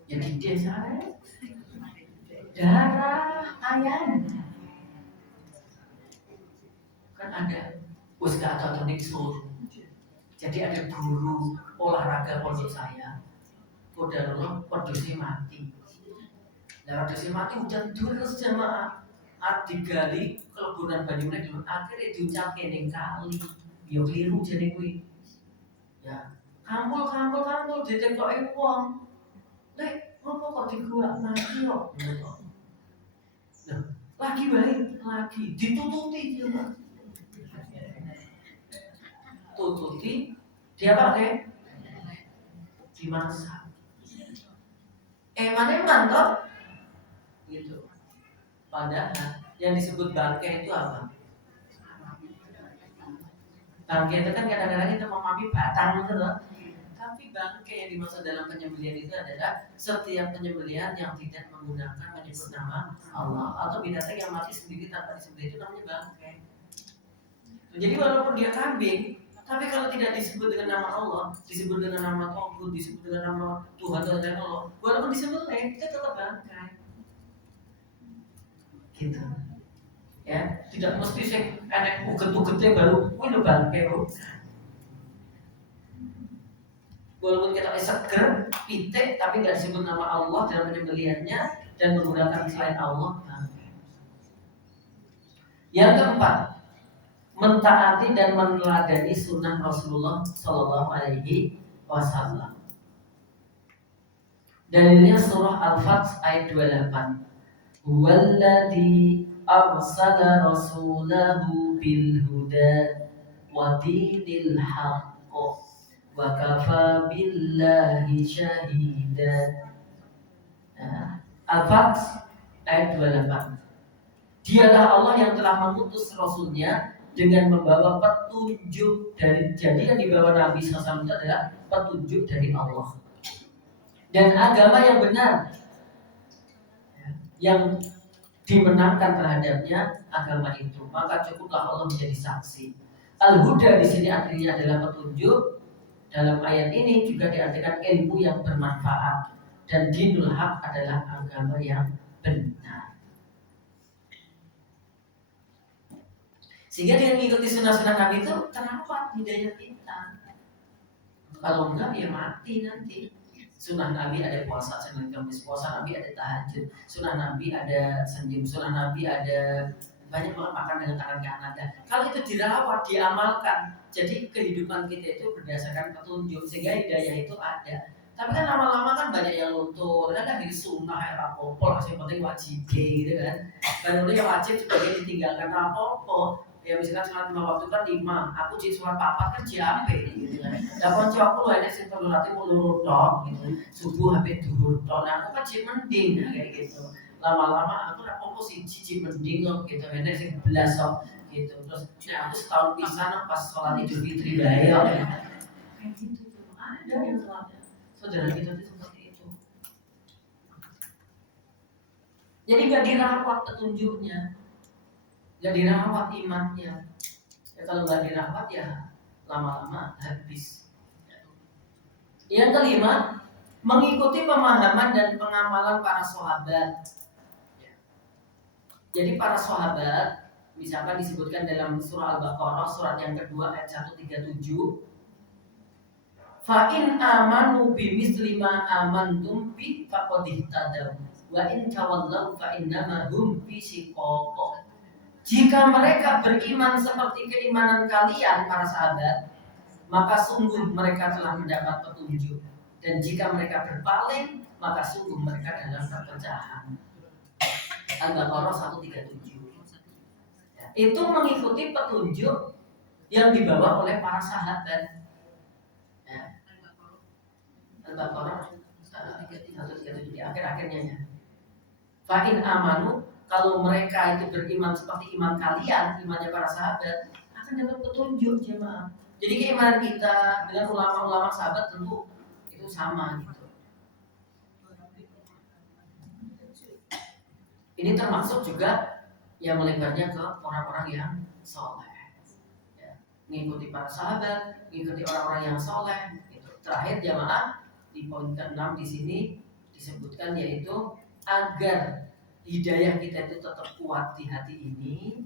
Ya didek sareng, darah ayam. Kan ada Ustaz atau Nixon. Jadi ada guru olahraga pondok saya. Kodarullah pedusnya mati. Nah pedusnya mati udah terus jamaah. Digali kelebunan Banyuwangi akhirnya diucapkan yang kali. Yo keliru jadi gue. Ya kampul ditekokin uang. Lek ngopo kok digua mati kok. Nah, lagi baik ditututi jemaah. Tututi dia pakai dimasak. Mana mantap gitu. Padahal yang disebut bangkai itu apa? Bangkai itu kan kadang-kadang kita memahami batang gitu loh. Tapi bangkai yang dimaksud dalam penyembelihan itu adalah setiap penyembelihan yang tidak menggunakan menyebut nama Allah atau binatang yang mati sendiri tanpa disembelih itu namanya bangkai. Jadi walaupun dia kambing, tapi kalau tidak disebut dengan nama Allah, disebut dengan nama Tuhan, disebut dengan nama Tuhan dan Allah, walaupun disembelih, itu tetap bangkai. Gitu. Ya, tidak mesti saya enek uget-ugetnya baru, wih lo bangkai lo. Walaupun kita seger, pitik, tapi tidak disebut nama Allah dalam penyembelihannya dan menggunakan selain Allah. Yang keempat, mentaati dan meneladani sunnah Rasulullah Sallallahu Alaihi Wasallam. Dalilnya surah Al-Fath ayat 28. huwallazi arsala rasulahu bil huda wa dinil haqq wa kafa billahi syahida. Al-Fath ayat 28. Dialah Allah yang telah mengutus Rasulnya dengan membawa petunjuk dari, jadi yang dibawa Nabi SAW itu adalah petunjuk dari Allah dan agama yang benar yang dimenangkan terhadapnya agama itu, maka cukuplah Allah menjadi saksi. Al-Huda di sini artinya adalah petunjuk. Dalam ayat ini juga diartikan ilmu yang bermanfaat, dan dinul haq adalah agama yang benar. Sehingga dengan mengikuti sunnah-sunnah Nabi itu terawat hidayah kita. Kalau enggak ya mati nanti. Sunnah Nabi ada puasa Senin Kamis, puasa Nabi ada tahajud, sunnah Nabi ada senyum, sunnah Nabi ada banyak makan dengan tangan kanan. Kalau itu dirawat, diamalkan, jadi kehidupan kita itu berdasarkan petunjuk, sehingga hidayah itu ada. Tapi kan lama-lama kan banyak yang luntur, kan dari sunnah ya rapopo, yang penting wajib gitu kan. Dan yang wajib sebagai ditinggalkan rapopo. Ya misalkan sholat 5 waktu kan 5, aku jadi sholat 4 kan jampe gitu kan. Lah konco aku lho enek sing perlu nanti mau lurut tok gitu. Subuh habis duhur tok. Nah aku kan jadi mending kayak gitu. Lama-lama aku ora apa siji mending kok gitu. Enek sing belas kok gitu. Terus aku setahun pisan pas sholat Idul Fitri bae kok. Kayak gitu tuh. Ada yang sholatnya. Saudara kita itu seperti itu. Jadi gak dirawat petunjuknya. Gak dirawat imannya. Ya kalau gak dirawat ya lama-lama habis. Yang kelima, mengikuti pemahaman dan pengamalan para sahabat. Jadi para sahabat, misalkan disebutkan dalam surah Al-Baqarah surat yang kedua ayat 137, fa in amanu bimisli ma amantum bi faqad ihtadaw wa in tawallaw fa innama hum fi shiqaq. Jika mereka beriman seperti keimanan kalian para sahabat, maka sungguh mereka telah mendapat petunjuk. Dan jika mereka berpaling, maka sungguh mereka dalam perpecahan. Al-Baqarah 137. Itu mengikuti petunjuk yang dibawa oleh para sahabat. Al-Baqarah 137 di akhir-akhirnya. Fa in amanu, kalau mereka itu beriman seperti iman kalian, imannya para sahabat, akan dapat petunjuk jemaah. Jadi keimanan kita dengan ulama-ulama sahabat tentu itu sama gitu. Ini termasuk juga yang melebarnya ke orang-orang yang soleh, ya, mengikuti para sahabat, mengikuti orang-orang yang soleh. Gitu. Terakhir jemaah di poin ke-6 di sini disebutkan yaitu agar hidayah kita itu tetap kuat di hati ini,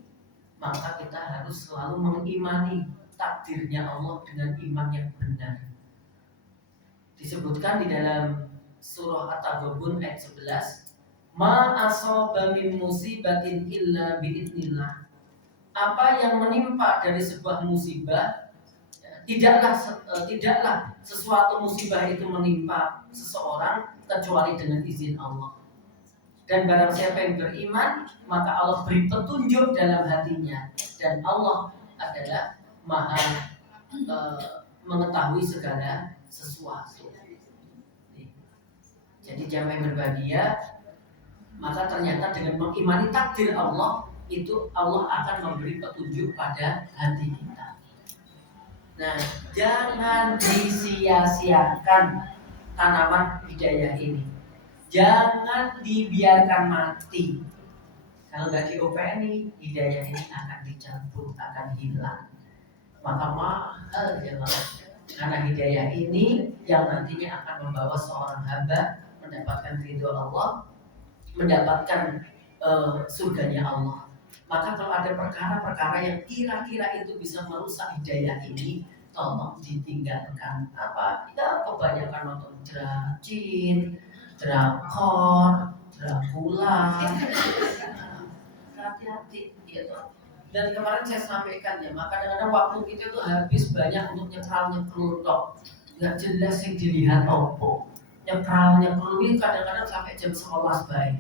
maka kita harus selalu mengimani takdirnya Allah dengan iman yang benar. Disebutkan di dalam surah At-Taghabun ayat 11, ma asaba min musibatin illa biidznillah. Apa yang menimpa dari sebuah musibah, tidaklah sesuatu musibah itu menimpa seseorang kecuali dengan izin Allah. Dan barang siapa yang beriman, maka Allah beri petunjuk dalam hatinya. Dan Allah adalah maha mengetahui segala sesuatu. Jadi siapa yang berbahagia, maka ternyata dengan mengimani takdir Allah, itu Allah akan memberi petunjuk pada hati kita. Nah, jangan disia-siakan tanaman hidayah ini. Jangan dibiarkan mati. Kalau nggak diopeni, hidayah ini akan dicabut, akan hilang. Maka mahal jemaah. Karena hidayah ini yang nantinya akan membawa seorang hamba mendapatkan ridho Allah, mendapatkan surganya Allah. Maka kalau ada perkara-perkara yang kira-kira itu bisa merusak hidayah ini, tolong ditinggalkan. Apa? Ya kebanyakan nonton dracin, drakor, Dracula, hati-hati gitu. Dan kemarin saya sampaikan ya, maka kadang-kadang waktu kita tuh habis banyak untuk nyekral tok, nggak jelas yang dilihat opo. Nyekral ini kadang-kadang sampai jam 11 baik.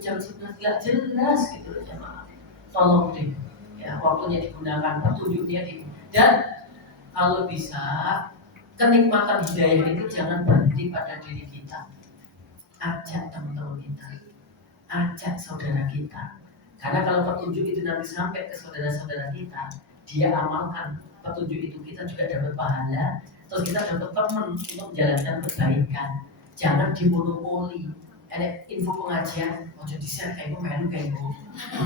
jam 11 nggak jelas gitu loh jemaah. Tolong deh, ya waktunya digunakan, petunjuknya dan kalau bisa kenikmatan hidayah itu jangan berhenti pada diri kita, ajak teman-teman kita, ajak saudara kita. Karena kalau petunjuk itu nanti sampai ke saudara-saudara kita, dia amalkan petunjuk itu, kita juga dapat pahala, terus kita dapat teman untuk menjalankan kebaikan. Jangan dimonopoli. Ada info pengajian, mau jadi share kayak gue melu kayak gue,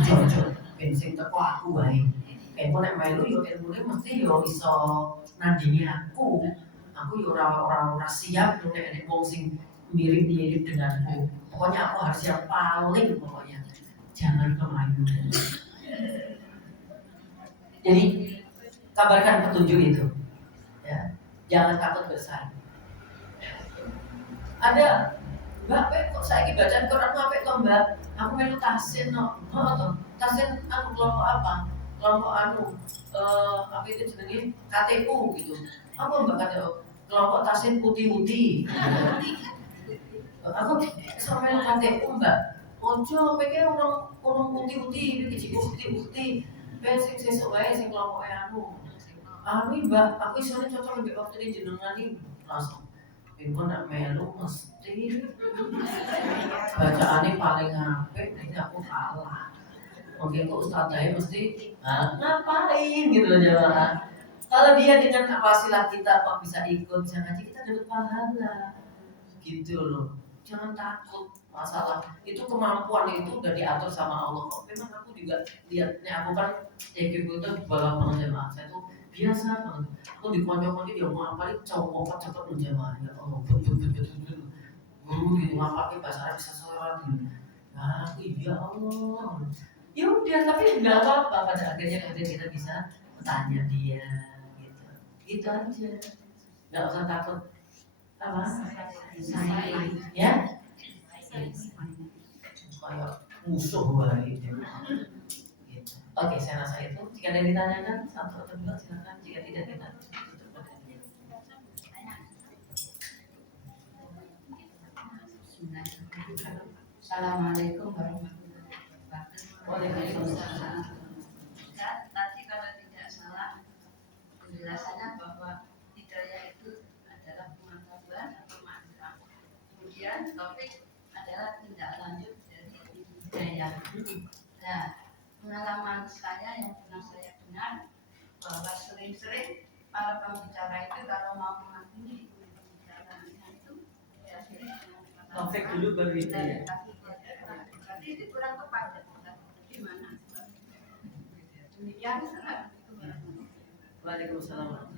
jujur, bensin teko aku baik. Kayak gue nek melu yo ilmune mesti yo iso nandingi aku. Aku yo ora siap nek wong sing mirip-mirip denganku. Pokoknya aku harus yang paling pokoknya. Jangan kemayu. Jadi kabarkan petunjuk itu. Ya. Jangan takut bersaing. Ada Mbak, kok saya bacaan Quran apa itu Mbak? Aku melu tahsin no. Oh, tahsin anu kelompok apa? Kelompok anu apa itu jenenge KTU gitu. Apa Mbak KTU? Kelompok tahsin putih-putih. Aku sama melu KTU Mbak. Ojo pikir orang putih-putih, iki putih-putih. Sing sesuk wae sing kelompok anu. Mbak, aku isone cocok lebih waktu ini jenengan iki langsung. Ibu nak melu mesti bacaannya paling apik, ini aku kalah. Oke, kok ustadznya mesti ngapain gitu loh jamaah. Kalau dia dengan wasilah kita kok bisa ikut, bisa ngaji, kita dapat pahala. Gitu loh. Jangan takut masalah itu, kemampuan itu udah diatur sama Allah kok. Memang aku juga lihatnya, aku kan itu balap banget jamaah. Saya tuh biasa banget. Aku di konco-konco dia mau apa itu cowok cepet menjamaah ya Allah, betul guru gitu ngapalin bahasa Arab bisa sholat gitu. Nah, ya Allah. Ya udah, tapi nggak apa-apa, pada akhirnya kita bisa tanya dia gitu. Gitu aja. Nggak usah takut apa? Saing, ya? Kayak musuh balik. Gitu. Oke, saya rasa itu. Jika ada yang ditanyakan, satu atau dua silakan. Jika tidak, kita tutup. Assalamualaikum warahmatullahi wabarakatuh. Waalaikumsalam. Tadi kalau tidak salah penjelasannya bahwa hidayah itu adalah pengetahuan atau makna. Kemudian topik adalah tindak lanjut dari hidayah. Nah, pengalaman saya yang pernah saya dengar bahwa sering-sering para pembicara itu kalau mau mengakhiri pembicaraannya itu ya sering Topik dulu baru hidayah. Berarti itu kurang tepat. Gimana? Demikian. Waalaikumsalam.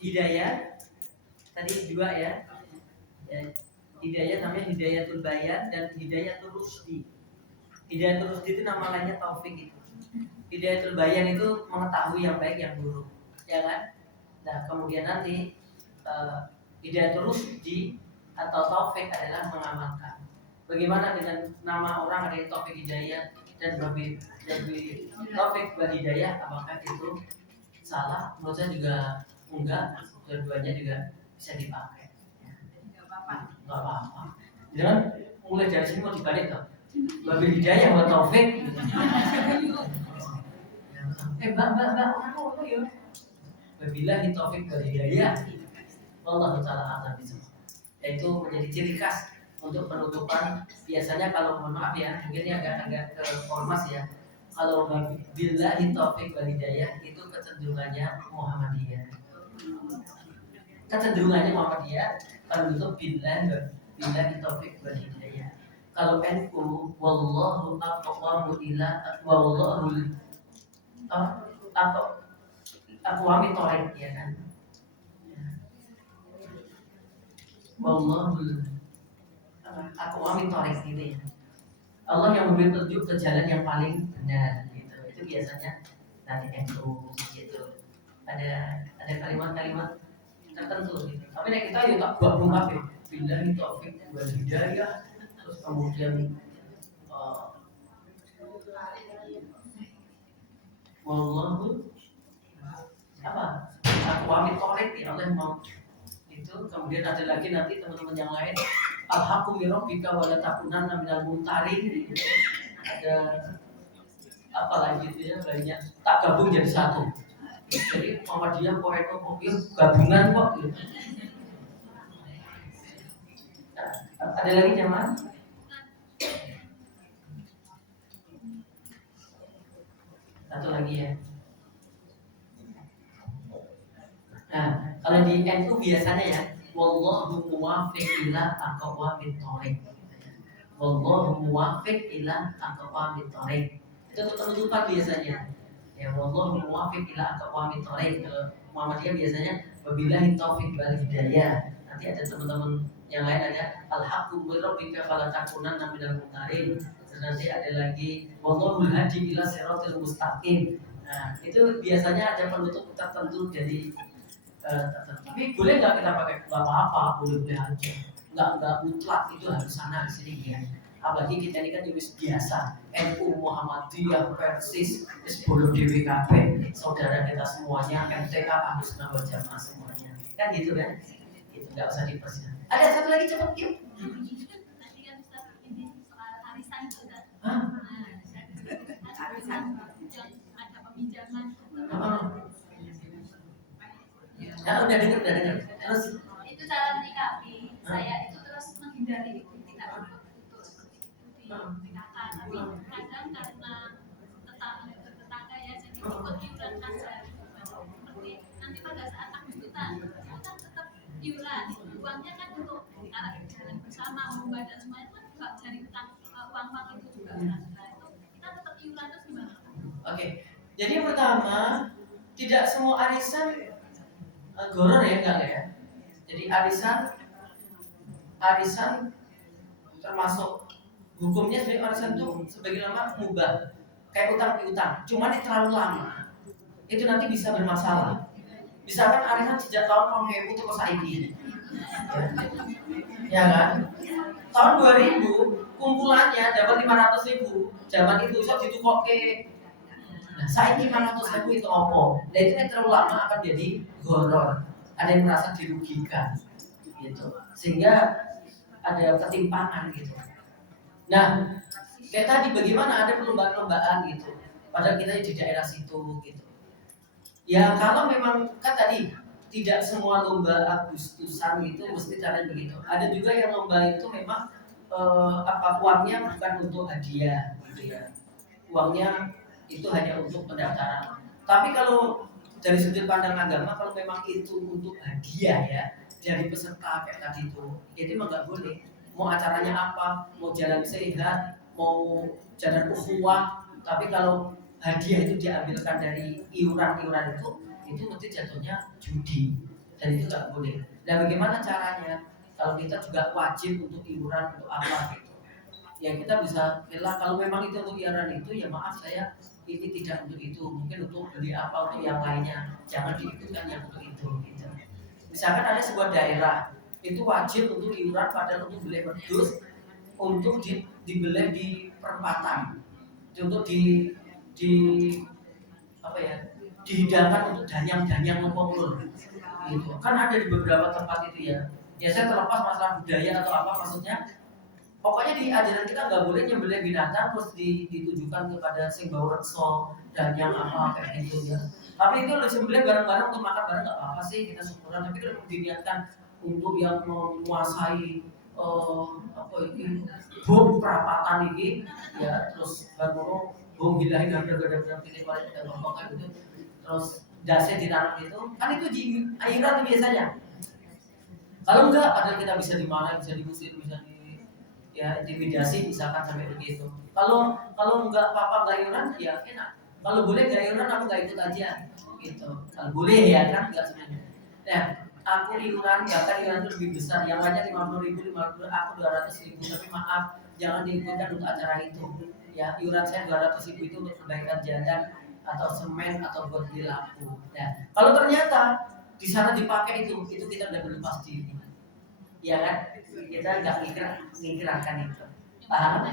Hidayah tadi dua ya. Hidayah namanya hidayatul bayan dan hidayatul rusdi. Hidayatul rusdi itu nama lainnya taufik itu. Hidayatul bayan itu mengetahui yang baik yang buruk, ya kan? Nah kemudian nanti hidayatul rusdi atau taufik adalah mengamalkan. Bagaimana dengan nama orang, ada yang taufik hidayah dan babi taufik wal hidayah, apakah itu salah? Menurut saya juga enggak, dua-duanya juga bisa dipakai. Enggak apa-apa. Jangan mulai dari sini mau dibalik toh. Babi hidayah wa taufik. Mbak, ono ya. Wabillahi taufik wal hidayah. Wallahu taala a'lam bishawab. Itu menjadi ciri khas untuk penutupan. Biasanya kalau mohon maaf ya, mungkin ini agak ke ormas ya. Kalau billahi taufik wal hidayah itu kecenderungannya Muhammadiyah. Kecenderungannya Muhammadiyah. Kalau itu billahi taufik wal hidayah. Kalau NU wallahu aqwamu ila wallahu atau aqwami thoriq ya kan. Wallahu aqwami thoriq gitu ya. Allah yang memberi petunjuk ke jalan yang paling benar gitu. Itu biasanya dari NU gitu. Ada kalimat-kalimat tertentu gitu. Tapi nek kita ya tak buat kabeh. Billahi taufik wal hidayah. Terus kemudian wallahu apa? Aqwami thoriq ya Allah mau itu. Kemudian ada lagi nanti teman-teman yang lain Al-haqqu min rabbika wa la takunanna minal mumtarin. Ada apa lagi itu ya, banyak, tak gabung jadi satu. Jadi Muhammadiyah Poeko Pokir gabungan kok gitu. Nah, ada lagi jemaah? Satu lagi ya. Nah, kalau di NU biasanya ya, wallahu muwaffiq ila aqwamit thoriq. Wallahu muwaffiq ila aqwamit thoriq. Itu untuk penutupan biasanya. Ya, wallahu muwaffiq ila aqwamit thoriq. Kalau Muhammadiyah biasanya wabillahi taufiq wal hidayah. Nanti ada teman-teman yang lain ada al-haqqu min rabbika fala takunanna minal mumtarin. Terus nanti ada lagi wallahu hadi ila siratal mustaqim. Nah, itu biasanya ada penutup tertentu jadi tapi boleh nggak kita pakai, nggak apa-apa, boleh-boleh aja, nggak mutlak itu harus sana di sini ya. Apalagi kita ini kan jenis biasa NU Muhammadiyah Persis Sebelum DWKP saudara kita semuanya MTA Ahlussunnah wal Jamaah semuanya kan gitu kan, itu nggak usah dipersiapkan. Ada satu lagi cepat yuk. Tadi kan Ustaz ini soal arisan itu kan. Arisan yang ada peminjaman. Ya udah dengar terus itu cara menyikapi saya itu terus menghindari itu tidak berputus seperti itu di PKK, tapi kadang karena tetangga ya jadi ikut iuran saja seperti nanti pada saat aktivitas itu kan tetap iuran, uangnya kan untuk jalan bersama membaca semuanya kan juga dari uang itu juga kan, nah itu kita tetap iuran terus gimana? Oke, jadi yang pertama tidak semua arisan goror ya, enggak ya. Jadi arisan termasuk hukumnya sebagai arisan itu sebagai lama mubah, kayak utang piutang. Cuma ini terlalu lama, itu nanti bisa bermasalah. Misalkan arisan sejak tahun 2000 itu kok saiki, ya kan? Tahun 2000 kumpulannya dapat 500.000, zaman itu bisa ditukoke. Nah, saya 500.000 itu opo. Nah itu yang terlalu lama akan jadi goror. Ada yang merasa dirugikan, gitu. Sehingga ada ketimpangan gitu. Nah, kayak tadi bagaimana ada perlombaan-perlombaan gitu. Padahal kita di daerah situ gitu. Ya kalau memang kan tadi tidak semua lomba Agustusan itu mesti caranya begitu. Ada juga yang lomba itu memang uangnya bukan untuk hadiah, gitu ya. Uangnya itu hanya untuk pendaftaran. Tapi kalau dari sudut pandang agama, kalau memang itu untuk hadiah ya dari peserta kayak tadi itu memang nggak boleh. Mau acaranya apa, mau jalan sehat, mau jalan ukhuwah, tapi kalau hadiah itu diambilkan dari iuran-iuran itu mesti jatuhnya judi dan itu nggak boleh. Dan bagaimana caranya? Kalau kita juga wajib untuk iuran untuk apa gitu? Ya kita bisa bilang kalau memang itu untuk iuran itu ya maaf saya ini tidak untuk itu, mungkin untuk beli apa untuk yang lainnya, jangan diikutkan yang untuk itu gitu. Misalkan ada sebuah daerah itu wajib untuk iuran padahal untuk beli wedus untuk dibeli di perempatan, untuk di apa ya, dihidangkan untuk danyang-danyang ngumpul gitu. Kan ada di beberapa tempat itu ya. Ya saya terlepas masalah budaya atau apa maksudnya. Pokoknya di ajaran kita nggak boleh nyembelih binatang terus ditujukan kepada sing bau rekso dan yang apa kayak gitu ya. Tapi itu lo sembelih bareng-bareng untuk makan bareng nggak apa-apa sih, kita syukuran. Tapi kalau diniatkan untuk yang menguasai apa ini bom perapatan ini ya, terus baru bom bilahi dan bergedap-gedap ini balik dan ngomongkan gitu, terus dasnya ditanam itu kan itu di akhirat biasanya. Kalau enggak, padahal kita bisa dimana, bisa diusir, bisa ya intimidasi misalkan sampai begitu. Kalau enggak apa-apa nggak iuran ya enak. Kalau boleh nggak iuran aku nggak ikut aja gitu. Kalau boleh ya kan nggak sebenarnya. Nah aku iuran bahkan iuran itu lebih besar. Yang lainnya 50.000, aku 200.000. Tapi maaf jangan diikutkan untuk acara itu. Ya iuran saya 200.000 itu untuk perbaikan jalan atau semen atau buat beli lampu. Nah kalau ternyata di sana dipakai itu kita udah berlepas diri. Ya kan? Kita nggak ngikirkan itu. Paham?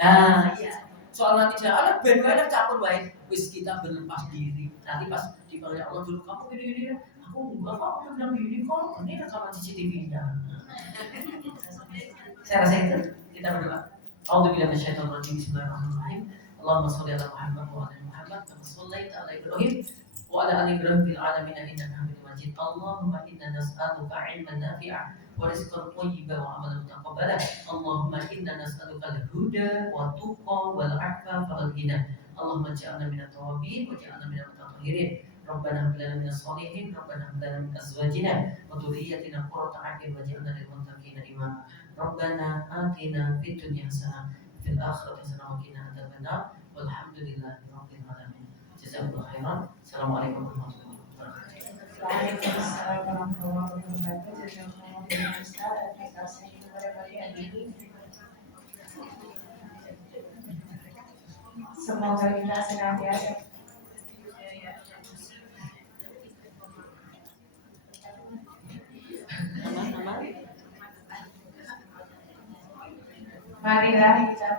Nah, iya. Soal nanti jangan benar-benar campur baik. Wis kita berlepas diri. Nanti pas dipanggil Allah dulu kamu gini-gini, aku enggak kok, aku bilang gini kok. Ini rekaman CCTV-nya. Saya rasa itu kita berdoa. A'udzubillahi minasyaitonir rajim. Bismillahirrahmanirrahim. Allahumma shalli ala Muhammad wa ala Muhammad kama shallaita ala Ibrahim wa ala ali Ibrahim fil alamin innaka Hamidum Majid. Allahumma inna nas'aluka 'ilman nafi'an wa rizqan thayyiban wa amalan mutaqabbalan. Allahumma inna nas'aluka al-huda wa tuqa wal 'afafa wal ghina. Allahumma ij'alna minat tawabin wa ij'alna minal mutatahhirin. Rabbana hab lana minas shalihin, Rabbana hab lana min azwajina wa dhurriyyatina qurrata a'yun waj'alna lil muttaqina imama. Rabbana atina fid dunya hasanah fil akhirati hasanah wa qina adzabannar. Walhamdulillahi rabbil alamin. Jazakumullahu khairan. Assalamualaikum warahmatullahi wabarakatuh. Waalaikumsalam warahmatullahi wabarakatuh. Jazakumullah khairan Ustaz atas nasihat kepada pagi hari ini. Semoga kita senantiasa marilah kita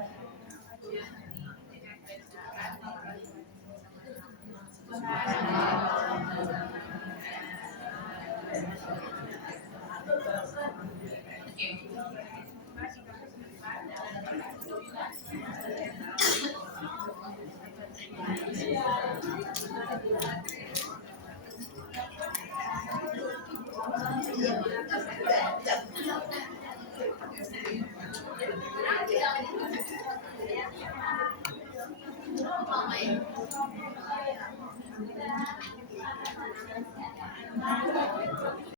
Mama ya.